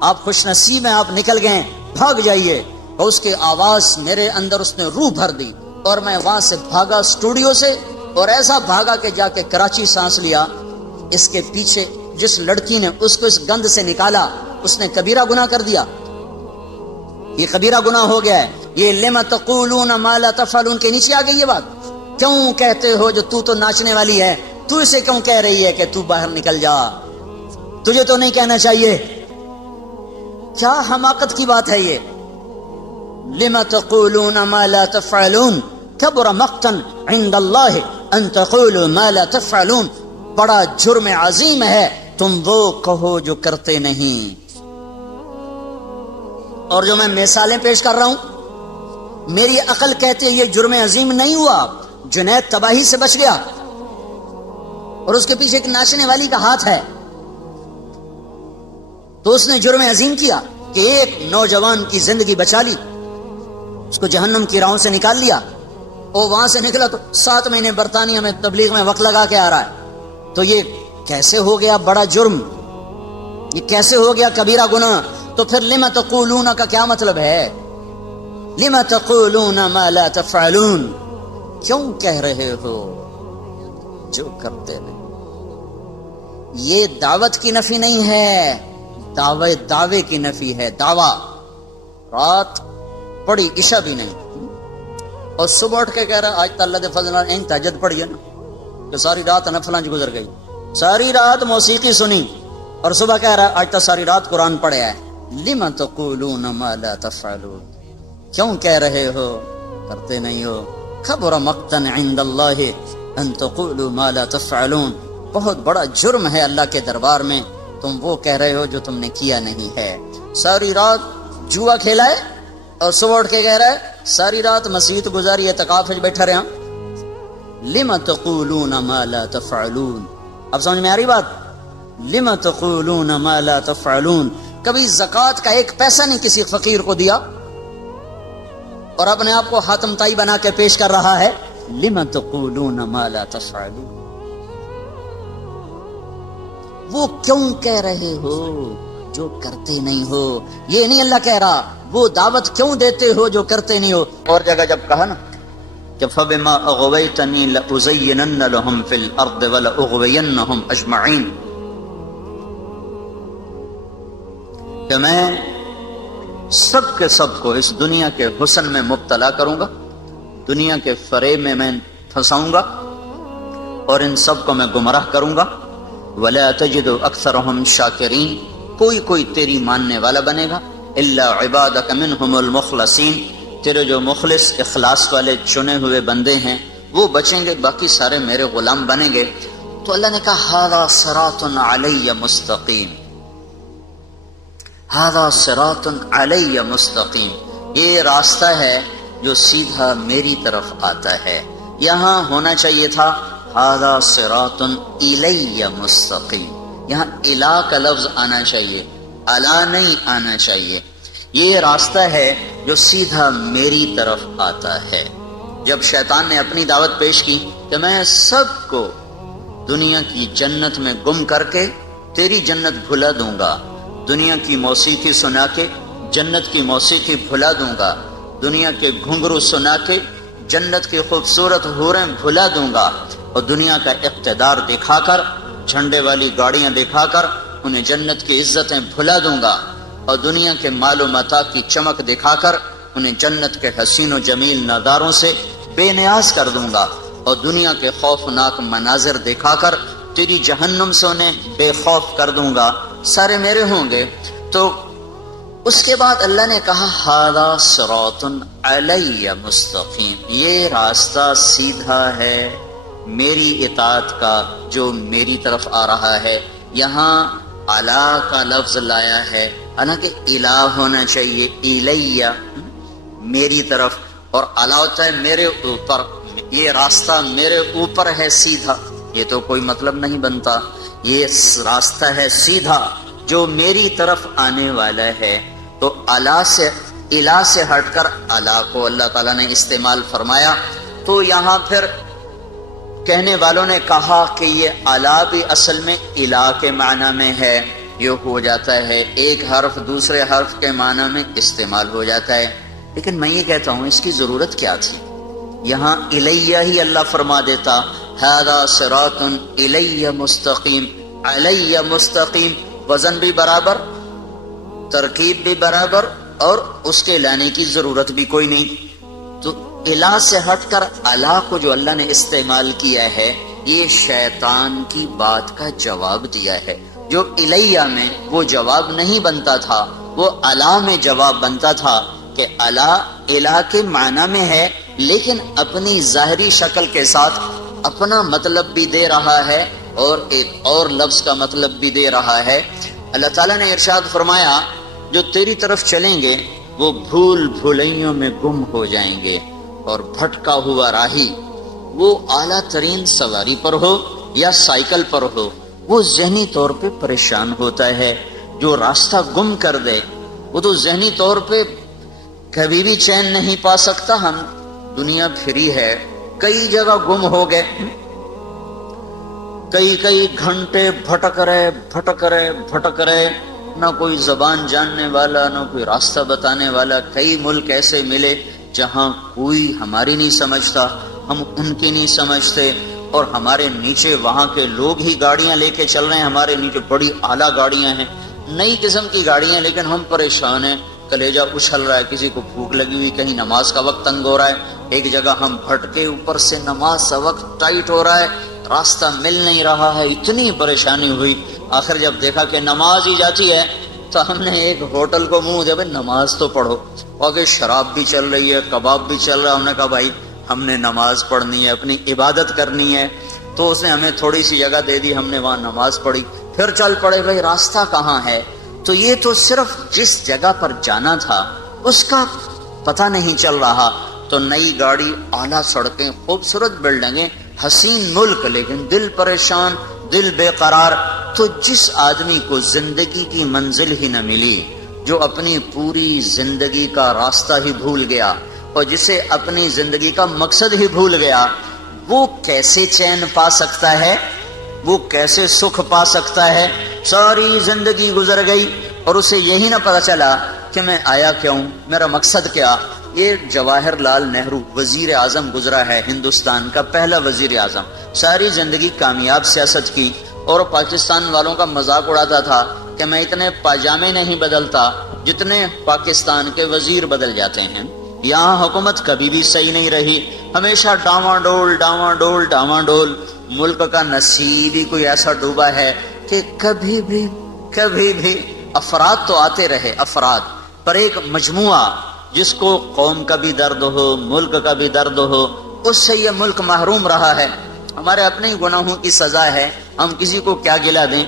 آپ خوش نصیب ہیں، آپ نکل گئے، بھاگ جائیے۔ اور اس کی آواز میرے اندر اس نے روح بھر دی، اور میں وہاں سے بھاگا اسٹوڈیو سے، اور ایسا بھاگا کہ جا کے کراچی سانس لیا۔ اس کے پیچھے جس لڑکی نے اس کو اس گند سے نکالا اس نے کبیرہ گناہ کر دیا، یہ کبیرہ گناہ ہو گیا ہے۔ یہ لم تقولون ما لا تفعلون کے نیچے آ گئی یہ بات، کیوں کہتے ہو جو تو ناچنے والی ہے، تو اسے کیوں کہہ رہی ہے کہ تو باہر نکل جا، تجھے تو نہیں کہنا چاہیے۔ کیا حماقت کی بات ہے یہ، لم تقولون ما لا تفعلون کبر مقتا عند اللہ ان تقولوا ما لا تفعلون، بڑا جرم عظیم ہے تم وہ کہو جو کرتے نہیں۔ اور جو میں مثالیں پیش کر رہا ہوں میری عقل کہتے یہ جرم عظیم نہیں ہوا، جنید تباہی سے بچ گیا، اور اس کے پیچھے ایک ناچنے والی کا ہاتھ ہے، تو اس نے جرم عظیم کیا کہ ایک نوجوان کی زندگی بچا لی، اس کو جہنم کی راہوں سے نکال لیا۔ اور وہاں سے نکلا تو 7 مہینے برطانیہ میں تبلیغ میں وقت لگا کے آ رہا ہے، تو یہ کیسے ہو گیا بڑا جرم، یہ کیسے ہو گیا کبیرہ گناہ؟ تو پھر لما تقولون کا کیا مطلب ہے؟ لما تقولون ما لا تفعلون، کیوں کہہ رہے ہو جو کرتے نہیں؟ یہ دعوت کی نفی نہیں ہے، دعوے کی نفی ہے، دعویٰ۔ رات پڑھی عشاء بھی نہیں، اور صبح اٹھ کے کہہ رہا آج اللہ دے فضل نال تہجد پڑھی ہے نا، کہ ساری رات نفلاں چ گزر گئی، ساری رات موسیقی سنی، اور صبح کہہ رہا آج تو ساری رات قرآن پڑھا ہے۔ لما تقولون ما لا تفعلون، کیوں کہہ رہے ہو کرتے نہیں ہو؟ کبر مقتا عند اللہ ان تقولوا ما لا تفعلون، بہت بڑا جرم ہے اللہ کے دربار میں تم وہ کہہ رہے ہو جو تم نے کیا نہیں ہے۔ ساری رات جوا کھیلا ہے اور صبح اٹھ کے کہہ رہا ہے ساری رات مسجد گزاری اعتکاف میں بیٹھا رہا۔ لما تقولون ما لا تفعلون، اب سمجھ میں آ رہی بات؟ لما تقولون ما لا تفعلون، کبھی زکوٰۃ کا 1 پیسہ نہیں کسی فقیر کو دیا اور اپنے آپ کو حاتم طائی بنا کے پیش کر رہا ہے۔ لما تقولون ما لا تفعلون، وہ کیوں کہہ رہے ہو جو کرتے نہیں ہو؟ یہ نہیں اللہ کہہ رہا وہ دعوت کیوں دیتے ہو جو کرتے نہیں ہو۔ اور جگہ جب کہا نا کہ فَبِمَا أَغْوَيْتَنِي لَأُزَيِّنَنَّ لَهُمْ فِي الْأَرْضِ وَلَأُغْوِيَنَّهُمْ أَجْمَعِينَ، کہ میں سب کے سب کو اس دنیا کے حسن میں مبتلا کروں گا، دنیا کے فریب میں پھنساؤں گا، اور ان سب کو میں گمراہ کروں گا۔ وَلَا تَجِدُ أَكْثَرَهُمْ شَاكِرِينَ، کوئی تیری ماننے والا بنے گا، إِلَّا عِبَادَكَ مِنْهُمُ الْمُخْلَصِينَ، تیرے جو مخلص اخلاص والے چنے ہوئے بندے ہیں وہ بچیں گے، باقی سارے میرے غلام بنیں گے۔ تو اللہ نے کہا هَذَا صِرَاطٌ عَلَيَّ مُسْتَقِيمٌ، هَذَا صِرَاطٌ عَلَيَّ مُسْتَقِيمٌ، یہ راستہ ہے جو سیدھا میری طرف آتا ہے۔ یہاں ہونا چاہیے تھا هَذَا صِرَاطٌ إِلَيَّ مُسْتَقِيمٌ، یہاں الہ کا لفظ آنا چاہیے، الا نہیں آنا چاہیے۔ یہ راستہ ہے جو سیدھا میری طرف آتا ہے۔ جب شیطان نے اپنی دعوت پیش کی کہ میں سب کو دنیا کی جنت میں گم کر کے تیری جنت بھلا دوں گا، دنیا کی موسیقی سنا کے جنت کی موسیقی بھلا دوں گا، دنیا کے گھنگرو سنا کے جنت کی خوبصورت حوریں بھلا دوں گا، اور دنیا کا اقتدار دکھا کر، جھنڈے والی گاڑیاں دکھا کر انہیں جنت کی عزتیں بھلا دوں گا، اور دنیا کے مال و متاع کی چمک دکھا کر انہیں جنت کے حسین و جمیل نظاروں سے بے نیاز کر دوں گا، اور دنیا کے خوفناک مناظر دکھا کر تیری جہنم سے انہیں بے خوف کر دوں گا، سارے میرے ہوں گے۔ تو اس کے بعد اللہ نے کہا ھذا صراط علی مستقیم، یہ راستہ سیدھا ہے میری اطاعت کا جو میری طرف آ رہا ہے۔ یہاں الا کا لفظ لایا ہے، حالانکہ الہ ہونا چاہیے، الیہ میری طرف، اور الا ہوتا ہے میرے اوپر، یہ راستہ میرے اوپر ہے سیدھا، یہ تو کوئی مطلب نہیں بنتا، یہ راستہ ہے سیدھا جو میری طرف آنے والا ہے۔ تو الا سے الہ سے ہٹ کر الا کو اللہ تعالیٰ نے استعمال فرمایا، تو یہاں پھر کہنے والوں نے کہا کہ یہ الا بھی اصل میں الہ کے معنی میں ہے، یہ ہو جاتا ہے ایک حرف دوسرے حرف کے معنی میں استعمال ہو جاتا ہے، لیکن میں یہ کہتا ہوں اس کی ضرورت کیا تھی؟ یہاں الیہ ہی اللہ فرما دیتا، ھذا صراط الیہ مستقیم، علیہ مستقیم، وزن بھی برابر، ترکیب بھی برابر، اور اس کے لانے کی ضرورت بھی کوئی نہیں۔ تو الہ سے ہٹ کر الا کو جو اللہ نے استعمال کیا ہے، یہ شیطان کی بات کا جواب دیا ہے۔ جو الیہ میں وہ جواب نہیں بنتا تھا، وہ الا میں جواب بنتا تھا، کہ الا الہ کے معنی میں ہے لیکن اپنی ظاہری شکل کے ساتھ اپنا مطلب بھی دے رہا ہے اور ایک اور لفظ کا مطلب بھی دے رہا ہے۔ اللہ تعالیٰ نے ارشاد فرمایا جو تیری طرف چلیں گے وہ بھول بھلائیوں میں گم ہو جائیں گے، اور بھٹکا ہوا راہی وہ اعلیٰ ترین سواری پر ہو یا سائیکل پر ہو، وہ ذہنی طور پہ پریشان ہوتا ہے۔ جو راستہ گم کر دے وہ تو ذہنی طور پہ کبھی بھی چین نہیں پا سکتا۔ ہم دنیا پھری ہے، کئی جگہ گم ہو گئے، کئی گھنٹے بھٹک رہے، نہ کوئی زبان جاننے والا، نہ کوئی راستہ بتانے والا۔ کئی ملک ایسے ملے جہاں کوئی ہماری نہیں سمجھتا، ہم ان کی نہیں سمجھتے، اور ہمارے نیچے وہاں کے لوگ ہی گاڑیاں لے کے چل رہے ہیں، ہمارے نیچے بڑی اعلیٰ گاڑیاں ہیں، نئی قسم کی گاڑیاں، لیکن ہم پریشان ہیں، کلیجہ اچھل رہا ہے، کسی کو بھوک لگی ہوئی، کہیں نماز کا وقت تنگ ہو رہا ہے، ایک جگہ ہم بھٹکے، اوپر سے نماز کا وقت ٹائٹ ہو رہا ہے، راستہ مل نہیں رہا ہے، اتنی پریشانی ہوئی۔ آخر جب دیکھا کہ نماز ہی جاتی ہے تو ہم نے ایک ہوٹل کو منہ دیا، بھائی نماز تو پڑھو، اور شراب بھی چل رہی ہے، کباب بھی چل رہا ہے، ہم نے کہا بھائی ہم نے نماز پڑھنی ہے، اپنی عبادت کرنی ہے۔ تو اس نے ہمیں تھوڑی سی جگہ دے دی، ہم نے وہاں نماز پڑھی، پھر چل پڑے بھائی راستہ کہاں ہے۔ تو یہ تو صرف جس جگہ پر جانا تھا اس کا پتہ نہیں چل رہا۔ تو نئی گاڑی، اعلیٰ سڑکیں، خوبصورت بلڈنگیں، حسین ملک، لیکن دل پریشان، دل بے قرار۔ تو جس آدمی کو زندگی کی منزل ہی نہ ملی، جو اپنی پوری زندگی کا راستہ ہی بھول گیا، اور جسے اپنی زندگی کا مقصد ہی بھول گیا، وہ کیسے چین پا سکتا ہے، وہ کیسے سکھ پا سکتا ہے؟ ساری زندگی گزر گئی اور اسے یہی نہ پتا چلا کہ میں آیا کیوں، میرا مقصد کیا۔ یہ جواہر لال نہرو وزیر اعظم گزرا ہے، ہندوستان کا پہلا وزیر اعظم، ساری زندگی کامیاب سیاست کی، اور پاکستان والوں کا مذاق اڑاتا تھا کہ میں اتنے پاجامے نہیں بدلتا جتنے پاکستان کے وزیر بدل جاتے ہیں۔ یہاں حکومت کبھی بھی صحیح نہیں رہی، ہمیشہ ڈاواں ڈول۔ ملک کا نصیب ہی کوئی ایسا ڈوبا ہے کہ کبھی بھی افراد تو آتے رہے، افراد پر ایک مجموعہ جس کو قوم کا بھی درد ہو، ملک کا بھی درد ہو، اس سے یہ ملک محروم رہا ہے۔ ہمارے اپنے ہی گناہوں کی سزا ہے، ہم کسی کو کیا گلہ دیں۔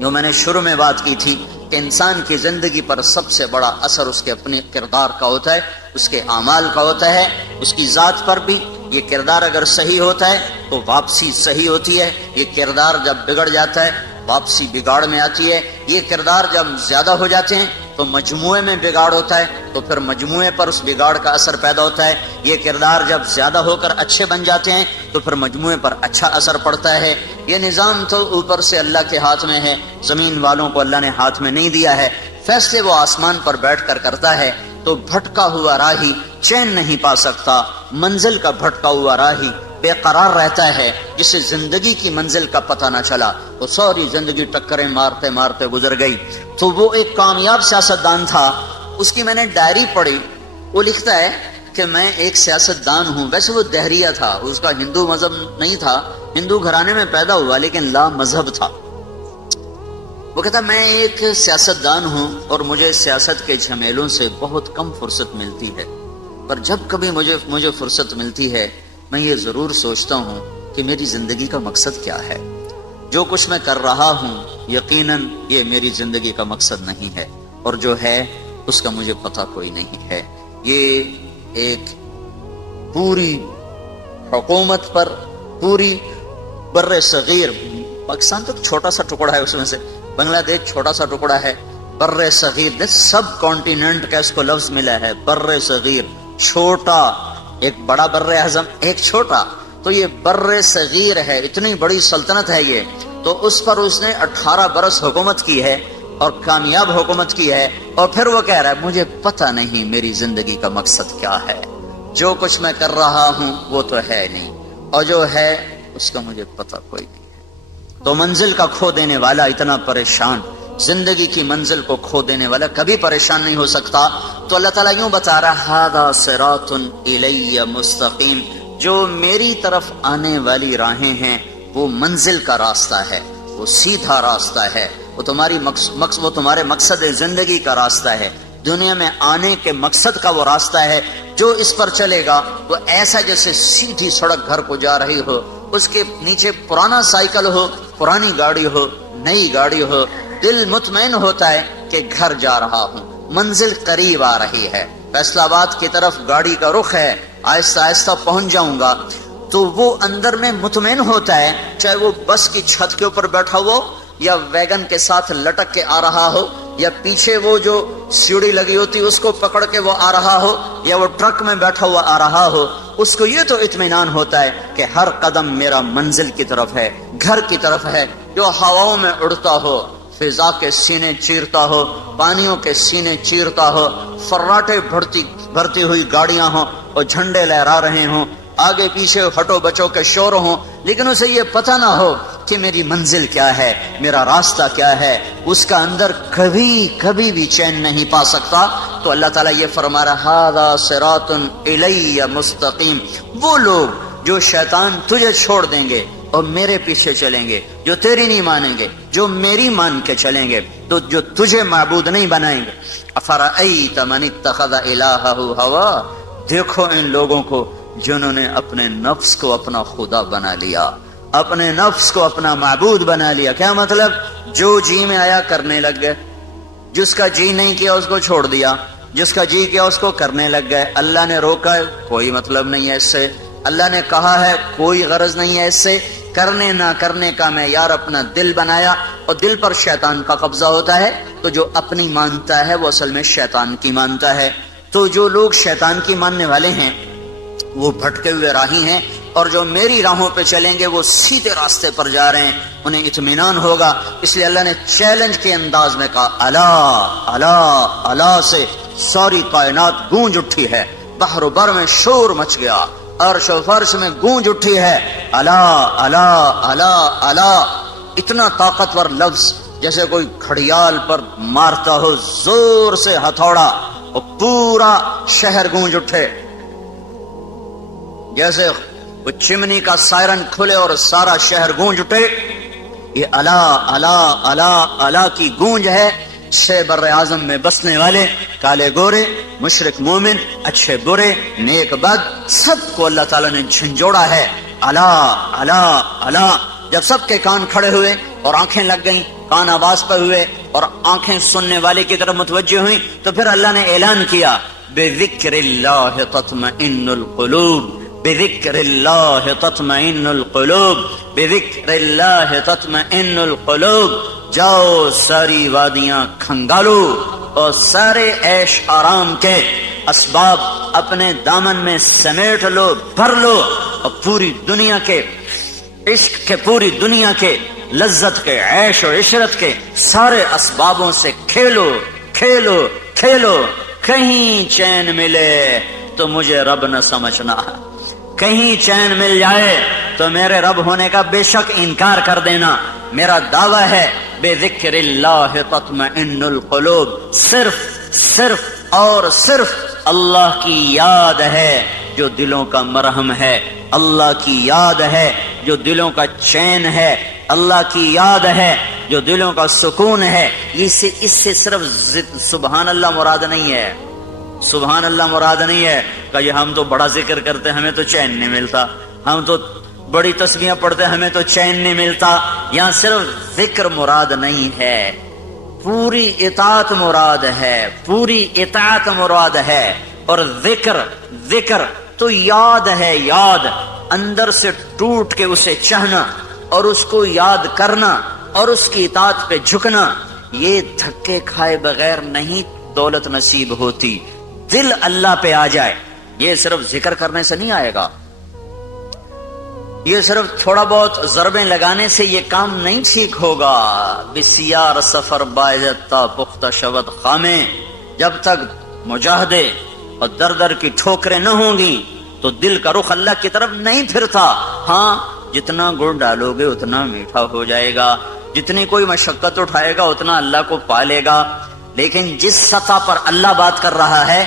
جو میں نے شروع میں بات کی تھی کہ انسان کی زندگی پر سب سے بڑا اثر اس کے اپنے کردار کا ہوتا ہے، اس کے اعمال کا ہوتا ہے، اس کی ذات پر بھی۔ یہ کردار اگر صحیح ہوتا ہے تو واپسی صحیح ہوتی ہے، یہ کردار جب بگڑ جاتا ہے واپسی بگاڑ میں آتی ہے، یہ کردار جب زیادہ ہو جاتے ہیں تو مجموعے میں بگاڑ ہوتا ہے، تو پھر مجموعے پر اس بگاڑ کا اثر پیدا ہوتا ہے۔ یہ کردار جب زیادہ ہو کر اچھے بن جاتے ہیں تو پھر مجموعے پر اچھا اثر پڑتا ہے۔ یہ نظام تو اوپر سے اللہ کے ہاتھ میں ہے، زمین والوں کو اللہ نے ہاتھ میں نہیں دیا ہے۔ فیصلے وہ آسمان پر بیٹھ کر کرتا ہے، تو بھٹکا ہوا راہی چین نہیں پا سکتا، منزل کا بھٹکا ہوا راہی بے قرار رہتا ہے، جسے زندگی کی منزل کا پتہ نہ چلا، وہ ساری زندگی ٹکریں مارتے مارتے گزر گئی۔ تو وہ ایک کامیاب سیاستدان تھا، اس کی میں نے ڈائری پڑھی، وہ لکھتا ہے کہ میں ایک سیاستدان ہوں۔ ویسے وہ دہریہ تھا، اس کا ہندو مذہب نہیں تھا، ہندو گھرانے میں پیدا ہوا لیکن لا مذہب تھا۔ وہ کہتا میں ایک سیاستدان ہوں اور مجھے سیاست کے جھمیلوں سے بہت کم فرصت ملتی ہے، پر جب کبھی مجھے فرصت ملتی ہے میں یہ ضرور سوچتا ہوں کہ میری زندگی کا مقصد کیا ہے۔ جو کچھ میں کر رہا ہوں یقیناً یہ میری زندگی کا مقصد نہیں ہے، اور جو ہے اس کا مجھے پتہ کوئی نہیں ہے۔ یہ ایک پوری حکومت پر، پوری بر صغیر، پاکستان تو چھوٹا سا ٹکڑا ہے، اس میں سے بنگلہ دیش چھوٹا سا ٹکڑا ہے، بر صغیر سب کانٹیننٹ کا اس کو لفظ ملا ہے، بر صغیر، چھوٹا، ایک بڑا بر اعظم ایک چھوٹا، تو یہ بر صغیر ہے، اتنی بڑی سلطنت ہے یہ۔ تو اس پر اس نے 18 برس حکومت کی ہے اور کامیاب حکومت کی ہے، اور پھر وہ کہہ رہا ہے مجھے پتہ نہیں میری زندگی کا مقصد کیا ہے، جو کچھ میں کر رہا ہوں وہ تو ہے نہیں، اور جو ہے اس کا مجھے پتہ کوئی نہیں ہے۔ تو منزل کا کھو دینے والا اتنا پریشان، زندگی کی منزل کو کھو دینے والا کبھی پریشان نہیں ہو سکتا۔ تو اللہ تعالیٰ یوں بتا رہا ھذا صراط الی مستقیم، جو میری طرف آنے والی راہیں ہیں وہ منزل کا راستہ ہے، وہ سیدھا راستہ ہے، وہ تمہارے مقصد زندگی کا راستہ ہے، دنیا میں آنے کے مقصد کا وہ راستہ ہے۔ جو اس پر چلے گا وہ ایسا جیسے سیدھی سڑک گھر کو جا رہی ہو، اس کے نیچے پرانا سائیکل ہو، پرانی گاڑی ہو، نئی گاڑی ہو، دل مطمئن ہوتا ہے کہ گھر جا رہا ہوں، منزل قریب آ رہی ہے، فیصل آباد کی طرف گاڑی کا رخ ہے، آہستہ آہستہ پہنچ جاؤں گا۔ تو وہ اندر میں مطمئن ہوتا ہے، چاہے وہ بس کی چھت کے اوپر بیٹھا ہو یا ویگن کے ساتھ لٹک کے آ رہا ہو، یا پیچھے وہ جو سیڑھی لگی ہوتی اس کو پکڑ کے وہ آ رہا ہو، یا وہ ٹرک میں بیٹھا ہوا آ رہا ہو، اس کو یہ تو اطمینان ہوتا ہے کہ ہر قدم میرا منزل کی طرف ہے، گھر کی طرف ہے۔ جو ہواؤں میں اڑتا ہو، فضا کے سینے چیرتا ہو، پانیوں کے سینے چیرتا ہو، فراٹے بھرتی ہوئی گاڑیاں ہوں اور جھنڈے لہرا رہے ہوں، آگے پیچھے ہٹو بچوں کے شور ہوں، لیکن اسے یہ پتہ نہ ہو کہ میری منزل کیا ہے، میرا راستہ کیا ہے، اس کا اندر کبھی بھی چین نہیں پا سکتا۔ تو اللہ تعالیٰ یہ فرما رہا ھذا صراط الی مستقیم، وہ لوگ جو شیطان تجھے چھوڑ دیں گے اور میرے پیچھے چلیں گے، جو تیری نہیں مانیں گے، جو میری مان کے چلیں گے، تو جو تجھے معبود نہیں بنائیں گے۔ افرأیت من اتخذ الہہ ہوا، دیکھو ان لوگوں کو جنہوں نے اپنے نفس کو اپنا خدا بنا لیا، اپنے نفس کو اپنا معبود بنا لیا۔ کیا مطلب؟ جو جی میں آیا کرنے لگ گئے، جس کا جی نہیں کیا اس کو چھوڑ دیا، جس کا جی کیا اس کو کرنے لگ گئے۔ اللہ نے روکا ہے، کوئی مطلب نہیں ہے اس سے، اللہ نے کہا ہے، کوئی غرض نہیں ہے اس سے۔ کرنے نہ کرنے کا معیار اپنا دل بنایا، اور دل پر شیطان کا قبضہ ہوتا ہے، تو جو اپنی مانتا ہے وہ اصل میں شیطان کی مانتا ہے۔ تو جو لوگ شیطان کی ماننے والے ہیں وہ بھٹکے ہوئے راہی ہیں، اور جو میری راہوں پہ چلیں گے وہ سیدھے راستے پر جا رہے ہیں، انہیں اطمینان ہوگا۔ اس لیے اللہ نے چیلنج کے انداز میں کہا الا الا الا سے ساری کائنات گونج اٹھی ہے، بحر و بر میں شور مچ گیا، عرش و فرش میں گونج اٹھی ہے، الا الا الا الا، اتنا طاقتور لفظ جیسے کوئی گھڑیال پر مارتا ہو زور سے ہتھوڑا اور پورا شہر گونج اٹھے، جیسے وہ چمنی کا سائرن کھلے اور سارا شہر گونج اٹھے۔ یہ الا الا الا الا کی گونج ہے۔ چھ بر اعظم میں بسنے والے، کالے گورے، مشرق مومن، اچھے برے، نیک بد، سب کو اللہ تعالیٰ نے جھنجھوڑا ہے۔ الا الا الا، جب سب کے کان کھڑے ہوئے اور آنکھیں لگ گئیں، کان آواز پر ہوئے اور آنکھیں سننے والے کی طرف متوجہ ہوئیں، تو پھر اللہ نے اعلان کیا بذکر اللہ تطمئن القلوب، بذکر اللہ تطمئن القلوب، بذکر اللہ تطمئن القلوب۔ جاؤ ساری وادیاں کھنگالو، اور سارے عیش آرام کے اسباب اپنے دامن میں سمیٹ لو، بھر لو، اور پوری دنیا کے عشق کے، پوری دنیا کے لذت کے، عیش و عشرت کے سارے اسبابوں سے کھیلو کھیلو کھیلو۔ کہیں چین ملے تو مجھے رب نہ سمجھنا، کہیں چین مل جائے تو میرے رب ہونے کا بے شک انکار کر دینا۔ میرا دعویٰ ہے بذکر اللہ تطمئن القلوب، صرف اور صرف اللہ کی یاد ہے جو دلوں کا مرہم ہے، اللہ کی یاد ہے جو دلوں کا چین ہے، اللہ کی یاد ہے جو دلوں کا سکون ہے۔ اس سے صرف سبحان اللہ مراد نہیں ہے، سبحان اللہ مراد نہیں ہے کہ یہ ہم تو بڑا ذکر کرتے ہمیں تو چین نہیں ملتا، ہم تو بڑی تسبیحیں پڑھتے ہمیں تو چین نہیں ملتا۔ یہاں صرف ذکر مراد نہیں ہے، پوری اطاعت مراد ہے، پوری اطاعت مراد ہے۔ اور ذکر تو یاد ہے، یاد اندر سے ٹوٹ کے اسے چاہنا اور اس کو یاد کرنا اور اس کی اطاعت پہ جھکنا، یہ دھکے کھائے بغیر نہیں دولت نصیب ہوتی۔ دل اللہ پہ آ جائے، یہ صرف ذکر کرنے سے نہیں آئے گا، یہ صرف تھوڑا بہت ضربیں لگانے سے یہ کام نہیں ٹھیک ہوگا۔ بسیار سفر باعزتا پختہ شود خامے، جب تک مجاہدے اور در در کی ٹھوکریں نہ ہوں گی تو دل کا رخ اللہ کی طرف نہیں پھرتا۔ ہاں جتنا گڑ ڈالو گے اتنا میٹھا ہو جائے گا، جتنی کوئی مشقت اٹھائے گا اتنا اللہ کو پالے گا، لیکن جس سطح پر اللہ بات کر رہا ہے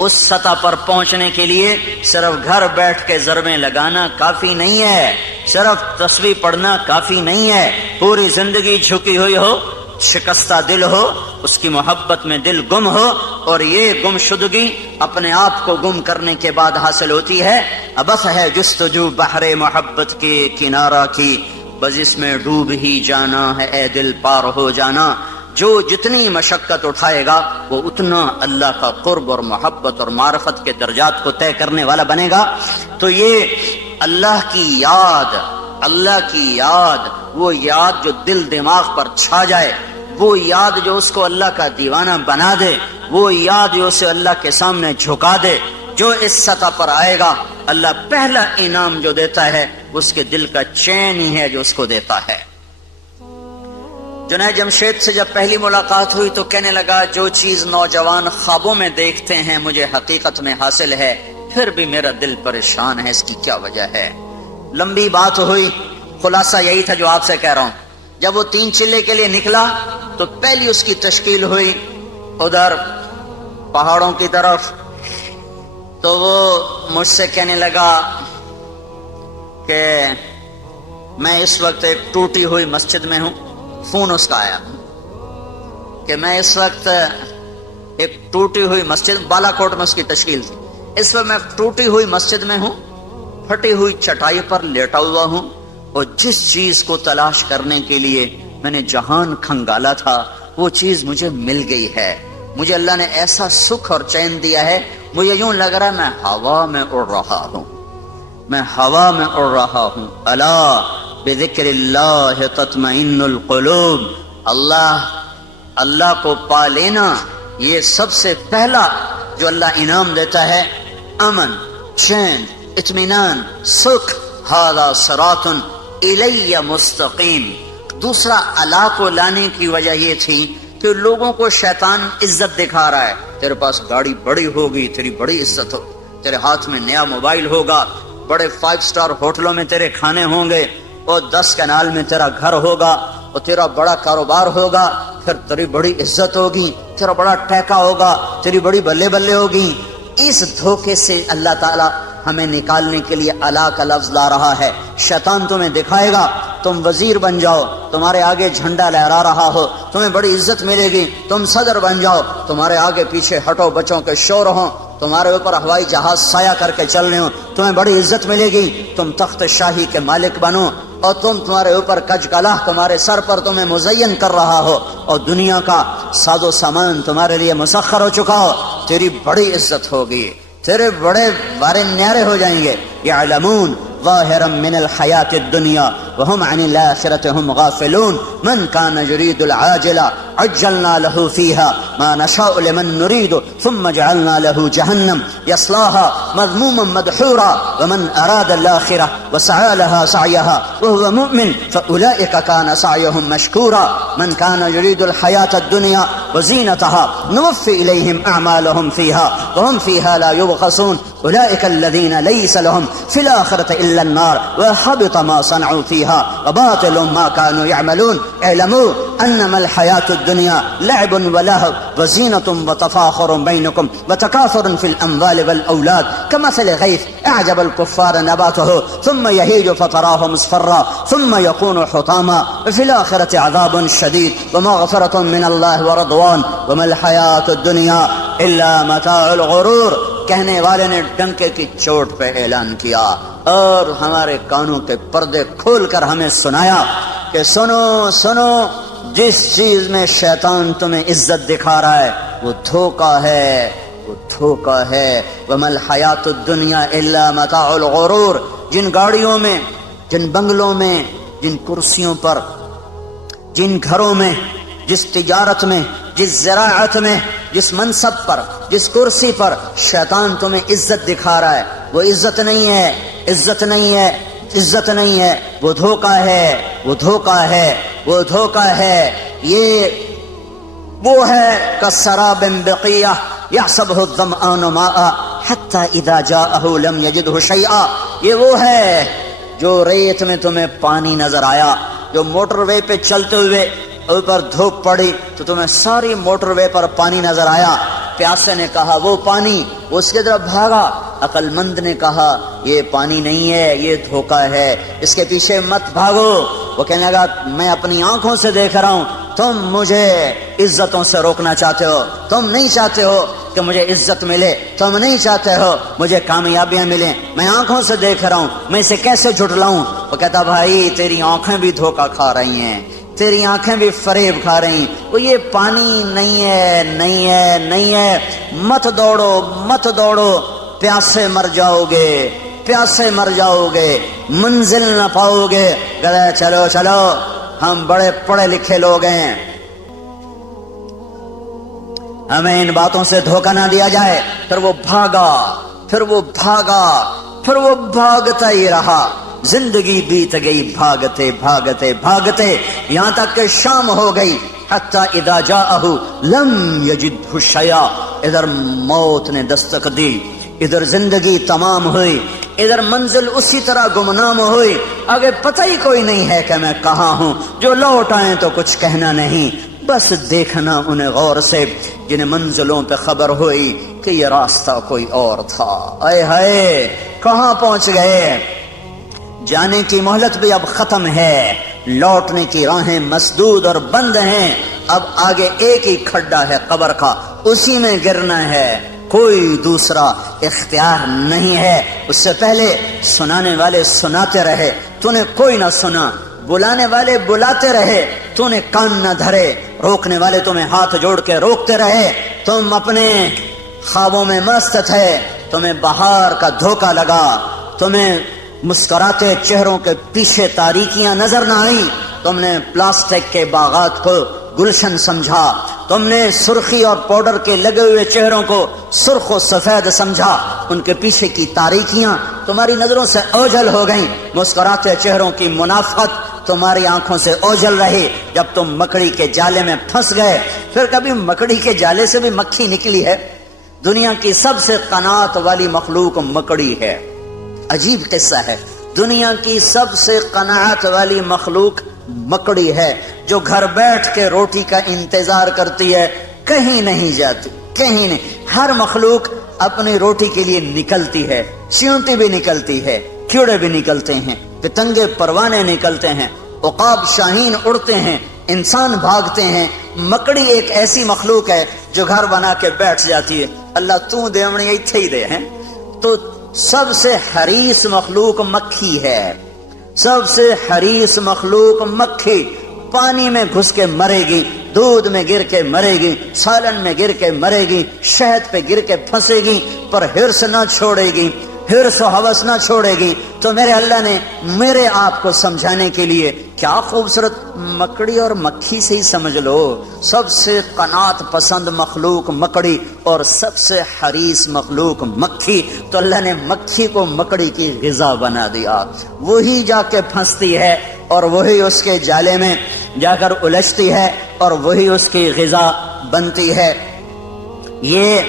اس سطح پر پہنچنے کے لیے صرف گھر بیٹھ کے ضربیں لگانا کافی نہیں ہے، صرف تسبیح پڑھنا کافی نہیں ہے۔ پوری زندگی جھکی ہوئی ہو، شکستہ دل ہو، اس کی محبت میں دل گم ہو، اور یہ گم شدگی اپنے آپ کو گم کرنے کے بعد حاصل ہوتی ہے۔ ابس ہے جستجو بحر محبت کے کنارہ کی، بس اس میں ڈوب ہی جانا ہے اے دل پار ہو جانا۔ جو جتنی مشقت اٹھائے گا وہ اتنا اللہ کا قرب اور محبت اور معرفت کے درجات کو طے کرنے والا بنے گا۔ تو یہ اللہ کی یاد، اللہ کی یاد، وہ یاد جو دل دماغ پر چھا جائے، وہ یاد جو اس کو اللہ کا دیوانہ بنا دے، وہ یاد جو اسے اللہ کے سامنے جھکا دے، جو اس سطح پر آئے گا اللہ پہلا انعام جو دیتا ہے اس کے دل کا چین ہی ہے جو اس کو دیتا ہے۔ جنید جمشید سے جب پہلی ملاقات ہوئی تو کہنے لگا جو چیز نوجوان خوابوں میں دیکھتے ہیں مجھے حقیقت میں حاصل ہے، پھر بھی میرا دل پریشان ہے، اس کی کیا وجہ ہے؟ لمبی بات ہوئی، خلاصہ یہی تھا جو آپ سے کہہ رہا ہوں۔ جب وہ 3 چلے کے لیے نکلا تو پہلی اس کی تشکیل ہوئی ادھر پہاڑوں کی طرف، تو وہ مجھ سے کہنے لگا کہ میں اس وقت ایک ٹوٹی ہوئی مسجد میں ہوں۔ فون اس کا آیا کہ میں اس وقت ایک ٹوٹی ہوئی مسجد، بالا کوٹ میں اس کی تشکیل تھی، اس وقت میں ٹوٹی ہوئی مسجد میں ہوں، پھٹی ہوئی چٹائی پر لیٹا ہوا ہوں، اور جس چیز کو تلاش کرنے کے لیے میں نے جہان کھنگالا تھا وہ چیز مجھے مل گئی ہے۔ مجھے اللہ نے ایسا سکھ اور چین دیا ہے، مجھے یوں لگ رہا ہے میں ہوا میں اڑ رہا ہوں، میں ہوا میں اڑ رہا ہوں۔ الا بذکر اللہ تطمئن القلوب، اللہ کو پا لینا یہ سب سے پہلا جو اللہ انعام دیتا ہے، امن، چین، اطمینان، سکھ۔ ھذا صراط الی مستقیم۔ دوسرا اللہ کو لانے کی وجہ یہ تھی کہ لوگوں کو شیطان عزت دکھا رہا ہے، تیرے پاس گاڑی بڑی ہوگی تیری بڑی عزت ہو، تیرے ہاتھ میں نیا موبائل ہوگا، بڑے 5 سٹار ہوٹلوں میں تیرے کھانے ہوں گے، اور 10 کنال میں تیرا گھر ہوگا، اور تیرا بڑا کاروبار ہوگا، پھر تیری بڑی عزت ہوگی، تیرا بڑا ٹیکا ہوگا، تیری بڑی بلے بلے ہوگی۔ اس دھوکے سے اللہ تعالی ہمیں نکالنے کے لیے اللہ کا لفظ لا رہا ہے۔ شیطان تمہیں دکھائے گا تم وزیر بن جاؤ، تمہارے آگے جھنڈا لہرا رہا ہو، تمہیں بڑی عزت ملے گی، تم صدر بن جاؤ، تمہارے آگے پیچھے ہٹو بچوں کے شور ہوں، تمہارے اوپر ہوائی جہاز سایہ کر کے چل رہے ہوں، تمہیں بڑی عزت ملے گی، تم تخت شاہی کے مالک بنو، اور تمہارے اوپر کج کلہ تمہارے سر پر تمہیں مزین کر رہا ہو، اور دنیا کا ساز و سامان تمہارے لیے مسخر ہو چکا ہو، تیری بڑی عزت ہوگی، تیرے بڑے بارے نیارے ہو جائیں گے۔ یعلمون ظاہرا من الحیات الدنیا وهم عن الآخرة هم غافلون من كان يريد العاجلة عجلنا له فيها ما نشاء لمن نريد ثم جعلنا له جهنم يصلاها مذموما مدحورا ومن أراد الآخرة وسعى لها سعيها وهو مؤمن فأولئك كان سعيهم مشكورا من كان يريد الحياة الدنيا وزينتها نوفي إليهم أعمالهم فيها وهم فيها لا يبخسون أولئك الذين ليس لهم في الآخرة إلا النار وحبط ما صنعوا فيها وباطل ما كانوا يعملون اعلموا أنما الحياة الدنيا لعب ولهو وزينة وتفاخر بينكم وتكاثر في الأموال والأولاد كمثل غيث أعجب الكفار نباته ثم يهيج فتراه مصفرا ثم يكون حطاما وفي الآخرة عذاب شديد ومغفرة من الله ورضوان وما الحياة الدنيا إلا متاع الغرور. کہنے والے نے ڈنکے کی چوٹ پہ اعلان کیا اور ہمارے کانوں کے پردے کھول کر ہمیں سنایا کہ سنو سنو، جس چیز میں شیطان تمہیں عزت دکھا رہا ہے وہ دھوکہ ہے، وہ دھوکہ ہے. وَمَا الْحَيَاةُ الدُّنْيَا إِلَّا مَتَاعُ الْغُرُورِ. جن گاڑیوں میں، جن بنگلوں میں، جن کرسیوں پر، جن گھروں میں، جس تجارت میں، جس زراعت میں، جس منصب پر، جس کرسی پر شیطان تمہیں عزت دکھا رہا ہے وہ عزت نہیں ہے، عزت نہیں ہے، عزت نہیں ہے، وہ دھوکہ ہے، وہ دھوکہ ہے، وہ دھوکہ ہے. یہ وہ ہے کسراب بقیہ یحسبہ الظمآن ماء حتی اذا جاءہ لم یجدہ شیئا. یہ وہ ہے جو ریت میں تمہیں پانی نظر آیا، جو موٹر وے پہ چلتے ہوئے اوپر دھوپ پڑی تو تمہیں ساری موٹر وے پر پانی نظر آیا. پیاسے نے کہا وہ پانی، وہ اس کی طرف بھاگا. عقل مند نے کہا یہ پانی نہیں ہے، یہ دھوکہ ہے، اس کے پیچھے مت بھاگو. وہ کہنے لگا میں اپنی آنکھوں سے دیکھ رہا ہوں، تم مجھے عزتوں سے روکنا چاہتے ہو، تم نہیں چاہتے ہو کہ مجھے عزت ملے، تم نہیں چاہتے ہو مجھے کامیابیاں ملیں، میں آنکھوں سے دیکھ رہا ہوں، میں اسے کیسے جھٹلاؤں. وہ کہتا بھائی تیری آنکھیں بھی دھوکہ کھا رہی ہیں، تیری آنکھیں بھی فریب کھا رہی. وہ یہ پانی نہیں ہے، نہیں ہے، نہیں ہے. مت دوڑو، مت دوڑو، پیاسے مر جاؤ گے، پیاسے مر جاؤ گے، منزل نہ پاؤ گے. کہتے چلو چلو ہم بڑے پڑھے لکھے لوگ ہیں، ہمیں ان باتوں سے دھوکہ نہ دیا جائے. پھر وہ بھاگا، پھر وہ بھاگا، پھر وہ بھاگتا ہی رہا. زندگی بیت گئی بھاگتے بھاگتے بھاگتے یہاں تک کہ شام ہو گئی. حتی اذا جاءہ لم یجدہ شیئا. ادھر موت نے دستک دی، ادھر زندگی تمام ہوئی، ادھر منزل اسی طرح گمنام ہوئی. آگے پتہ ہی کوئی نہیں ہے کہ میں کہاں ہوں. جو لوٹ آئیں تو کچھ کہنا نہیں، بس دیکھنا انہیں غور سے جنہیں منزلوں پہ خبر ہوئی کہ یہ راستہ کوئی اور تھا. اے ہائے کہاں پہنچ گئے. جانے کی مہلت بھی اب ختم ہے، لوٹنے کی راہیں مسدود اور بند ہیں. اب آگے ایک ہی کھڈا ہے قبر کا، اسی میں گرنا ہے، کوئی دوسرا اختیار نہیں ہے. اس سے پہلے سنانے والے سناتے رہے، تو نے کوئی نہ سنا. بلانے والے بلاتے رہے، تو نے کان نہ دھرے. روکنے والے تمہیں ہاتھ جوڑ کے روکتے رہے. تم اپنے خوابوں میں مست تھے، تمہیں بہار کا دھوکہ لگا، تمہیں مسکراتے چہروں کے پیچھے تاریکیاں نظر نہ آئی. تم نے پلاسٹک کے باغات کو گلشن سمجھا، تم نے سرخی اور پاؤڈر کے لگے ہوئے چہروں کو سرخ و سفید سمجھا. ان کے پیچھے کی تاریکیاں تمہاری نظروں سے اوجھل ہو گئیں. مسکراتے چہروں کی منافقت تمہاری آنکھوں سے اوجھل رہی جب تم مکڑی کے جالے میں پھنس گئے. پھر کبھی مکڑی کے جالے سے بھی مکھی نکلی ہے؟ دنیا کی سب سے قناعت والی مخلوق مکڑی ہے. عجیب قصہ ہے. دنیا کی سب سے قناعت والی مخلوق مکڑی ہے، جو گھر بیٹھ کے روٹی کا انتظار کرتی ہے، کہیں نہیں جاتی، کہیں نہیں. ہر مخلوق اپنی روٹی کے لیے نکلتی ہے. چیونٹی بھی نکلتی ہے، کیڑے بھی نکلتے ہیں، پتنگے پروانے نکلتے ہیں، عقاب شاہین اڑتے ہیں، انسان بھاگتے ہیں. مکڑی ایک ایسی مخلوق ہے جو گھر بنا کے بیٹھ جاتی ہے. اللہ تو دے ہمیں ایتھے ہی دے ہیں. تو سب سے حریص مخلوق مکھی ہے، سب سے حریص مخلوق مکھی. پانی میں گھس کے مرے گی، دودھ میں گر کے مرے گی، سالن میں گر کے مرے گی، شہد پہ گر کے پھنسے گی، پر ہرس نہ چھوڑے گی. حرص و ہوس نہ چھوڑے گی تو میرے اللہ نے میرے آپ کو سمجھانے کے لیے کیا خوبصورت مکڑی اور مکھی سے ہی سمجھ لو، سب سے قناعت پسند مخلوق مکڑی اور سب سے حریص مخلوق مکھی، تو اللہ نے مکھی کو مکڑی کی غذا بنا دیا، وہی جا کے پھنستی ہے اور وہی اس کے جالے میں جا کر الجھتی ہے اور وہی اس کی غذا بنتی ہے۔ یہ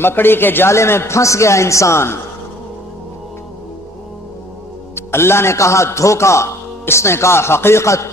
مکڑی کے جالے میں پھنس گیا انسان، اللہ نے کہا دھوکا، اس نے کہا حقیقت،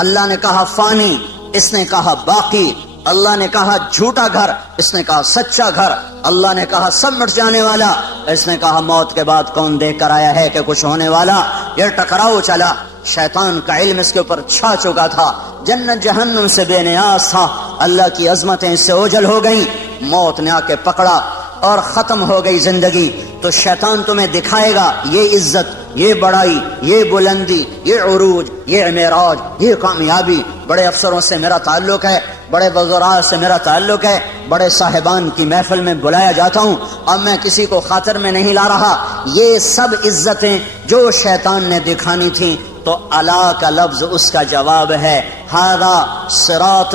اللہ نے کہا فانی، اس نے کہا باقی، اللہ نے کہا جھوٹا گھر، اس نے کہا سچا گھر، اللہ نے کہا سب مٹ جانے والا، اس نے کہا موت کے بعد کون دیکھ کر آیا ہے کہ کچھ ہونے والا۔ یہ ٹکراؤ چلا، شیطان کا علم اس کے اوپر چھا چکا تھا، جنت جہنم سے بے نیاز تھا، اللہ کی عظمتیں اس سے اوجھل ہو گئیں، موت نے آ کے پکڑا اور ختم ہو گئی زندگی۔ تو شیطان تمہیں دکھائے گا یہ عزت، یہ بڑائی، یہ بلندی، یہ عروج، یہ معراج، یہ کامیابی، بڑے افسروں سے میرا تعلق ہے، بڑے وزراء سے میرا تعلق ہے، بڑے صاحبان کی محفل میں بلایا جاتا ہوں، اب میں کسی کو خاطر میں نہیں لا رہا۔ یہ سب عزتیں جو شیطان نے دکھانی تھیں، تو الا کا لفظ اس کا جواب ہے، ھذا صراط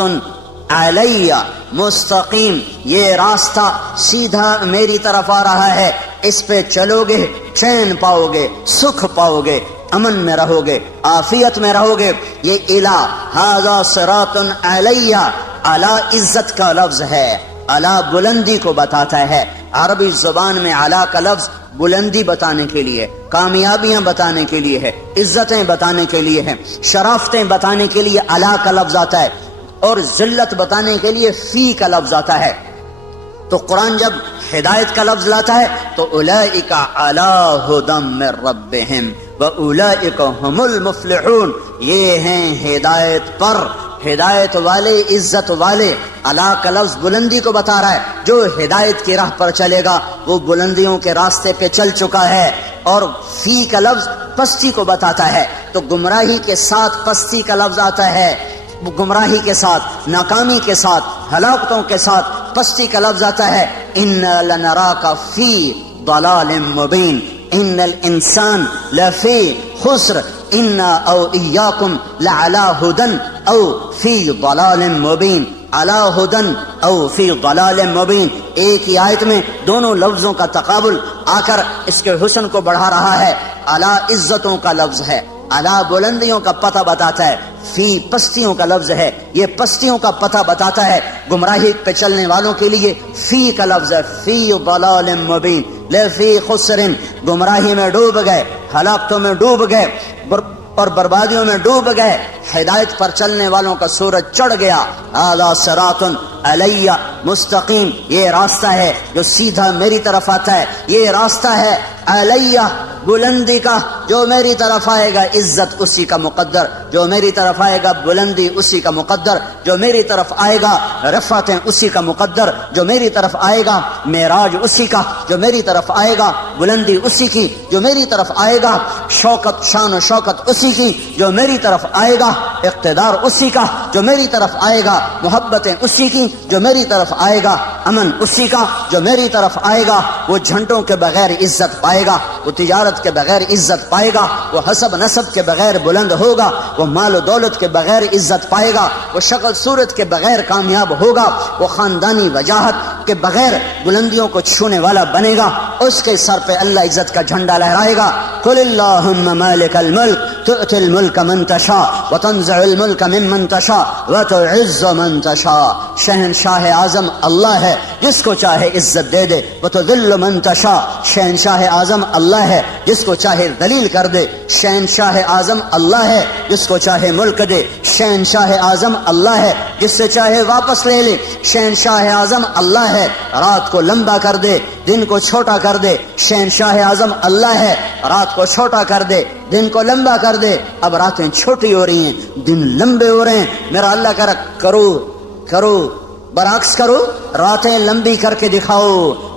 علیہ مستقیم، یہ راستہ سیدھا میری طرف آ رہا ہے، اس پہ چلو گے چین پاؤ گے، سکھ پاؤ گے، امن میں رہو گے، عافیت میں رہو گے۔ یہ الہ ھذا صراط علیہ، اعلی عزت کا لفظ ہے، اعلی بلندی کو بتاتا ہے۔ عربی زبان میں اعلی کا لفظ بلندی بتانے کے لیے، کامیابیاں بتانے کے لیے ہے، عزتیں بتانے کے لیے ہے، شرافتیں بتانے کے لیے اعلی کا لفظ آتا ہے، اور ذلت بتانے کے لیے فی کا لفظ آتا ہے۔ تو قرآن جب ہدایت کا لفظ لاتا ہے تو اولئک علی ھدی من ربہم واولئک ھم المفلحون، یہ ہیں ہدایت پر، ہدایت والے، عزت والے۔ اعلیٰ کا لفظ بلندی کو بتا رہا ہے، جو ہدایت کی راہ پر چلے گا وہ بلندیوں کے راستے پہ چل چکا ہے، اور فی کا لفظ پستی کو بتاتا ہے، تو گمراہی کے ساتھ پستی کا لفظ آتا ہے، گمراہی کے ساتھ، ناکامی کے ساتھ، ہلاکتوں کے ساتھ پستی کا لفظ آتا ہے۔ ان لنراک فی ضلال مبین، ان الانسان لفی خسر انا او ایاکم لعلی ہدی او فی ضلال مبین، علی ہدی او فی ضلال مبین۔ ایک ہی آیت میں دونوں لفظوں کا تقابل آ کر اس کے حسن کو بڑھا رہا ہے۔ علی عزتوں کا لفظ ہے، علی بلندیوں کا پتہ بتاتا ہے، فی پستیوں کا لفظ ہے، یہ پستیوں کا پتہ بتاتا ہے۔ گمراہی پہ چلنے والوں کے لیے فی کا لفظ ہے، فی ضلال مبین، لفی خسر، گمراہی میں ڈوب گئے، ہلاکتوں میں ڈوب گئے اور بربادیوں میں ڈوب گئے۔ ہدایت پر چلنے والوں کا سورج چڑھ گیا۔ ھذا صراط علیہ مستقیم، یہ راستہ ہے جو سیدھا میری طرف آتا ہے، یہ راستہ ہے علیہ بلندی کا، جو میری طرف آئے گا عزت اسی کا مقدر، جو میری طرف آئے گا بلندی اسی کا مقدر، جو میری طرف آئے گا رفعتیں اسی کا مقدر، جو میری طرف آئے گا معراج اسی کا، جو میری طرف آئے گا بلندی اسی کی، جو میری طرف آئے گا شوکت، شان و شوکت اسی کی، جو میری طرف آئے گا اقتدار اسی کا، جو میری طرف آئے گا محبتیں اسی کی، جو میری طرف آئے گا امن اسی کا، جو میری طرف آئے گا وہ جھنڈوں کے بغیر عزت پائے گا، وہ تجارت کے بغیر عزت پائے گا، وہ حسب نسب کے بغیر بلند ہوگا، وہ مال و دولت کے بغیر عزت پائے گا، وہ شکل صورت کے بغیر کامیاب ہوگا، وہ خاندانی وجاہت کے بغیر بلندیوں کو چھونے والا بنے گا، اس کے سر پہ اللہ عزت کا جھنڈا لہرائے گا۔ قل اللہم مالک الملک تؤتی الملک من تشاء وتنزع الملک ممن تشاء وتعز من تشاء، شہنشاہ اعظم اللہ ہے، جس کو چاہے عزت دے دے، وتذل من تشاء، شہنشاہ اعظم اللہ ہے، جس کو چاہے ذلیل کر دے، شہنشاہ اعظم اللہ ہے، جس کو چاہے ملک دے، شہنشاہ اعظم اللہ ہے، جس سے چاہے واپس لے لے، شہنشاہ اعظم اللہ ہے، رات کو لمبا کر دے، دن کو چھوٹا کر دے، شہنشاہ اعظم اللہ ہے، رات کو چھوٹا کر دے، دن کو لمبا کر دے۔ اب راتیں چھوٹی ہو رہی ہیں، دن لمبے ہو رہے ہیں، میرا اللہ کہہ رہا کرو برعکس کرو، راتیں لمبی کر کے دکھاؤ،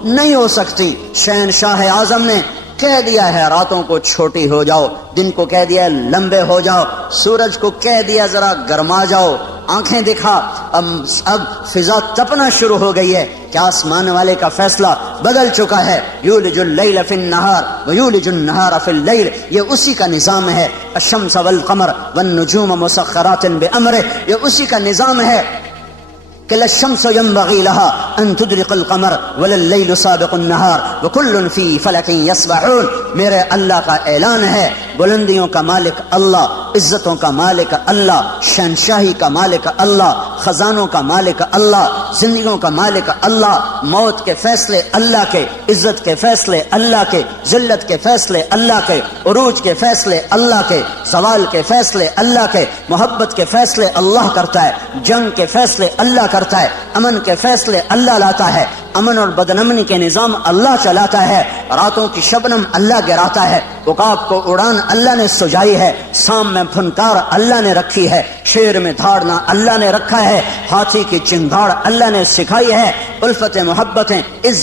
نہیں ہو سکتی۔ شہنشاہ اعظم نے کہہ دیا ہے راتوں کو چھوٹی ہو جاؤ، دن کو کہہ دیا ہے لمبے ہو جاؤ، سورج کو کہہ دیا ذرا گرما جاؤ، آنکھیں دکھا۔ اب فضا تپنا شروع ہو گئی ہے، کہ آسمان والے کا فیصلہ بدل چکا ہے. یولج اللیل فی النہار ویولج النہار فی اللیل، یہ اسی کا نظام ہے. الشمس والقمر والنجوم مسخرات بامرہ، یہ اسی کا نظام ہے کہ لا الشمس ينبغي لها ان تدرك القمر ولا الليل سابق النهار وكل في فلك يسبحون. میرے اللہ کا اعلان ہے، بلندیوں کا مالک اللہ، عزتوں کا مالک اللہ، شہنشاہی کا مالک اللہ، خزانوں کا مالک اللہ، زندگیوں کا مالک اللہ. موت کے فیصلے اللہ کے، عزت کے فیصلے اللہ کے، ذلت کے فیصلے اللہ کے، عروج کے فیصلے اللہ کے، زوال کے فیصلے اللہ کے، محبت کے فیصلے اللہ کرتا ہے، جنگ کے فیصلے اللہ کرتا ہے، امن کے فیصلے اللہ لاتا ہے، امن اور بدنمنی کے نظام اللہ چلاتا ہے، راتوں کی شبنم اللہ گراتا ہے، عقاب کو اڑان اللہ نے سجائی ہے، سام میں پھنکار اللہ نے رکھی ہے، شیر میں دھاڑنا اللہ نے رکھا ہے، ہاتھی کی چنگھاڑ اللہ نے سکھائی ہے. الفت محبتیں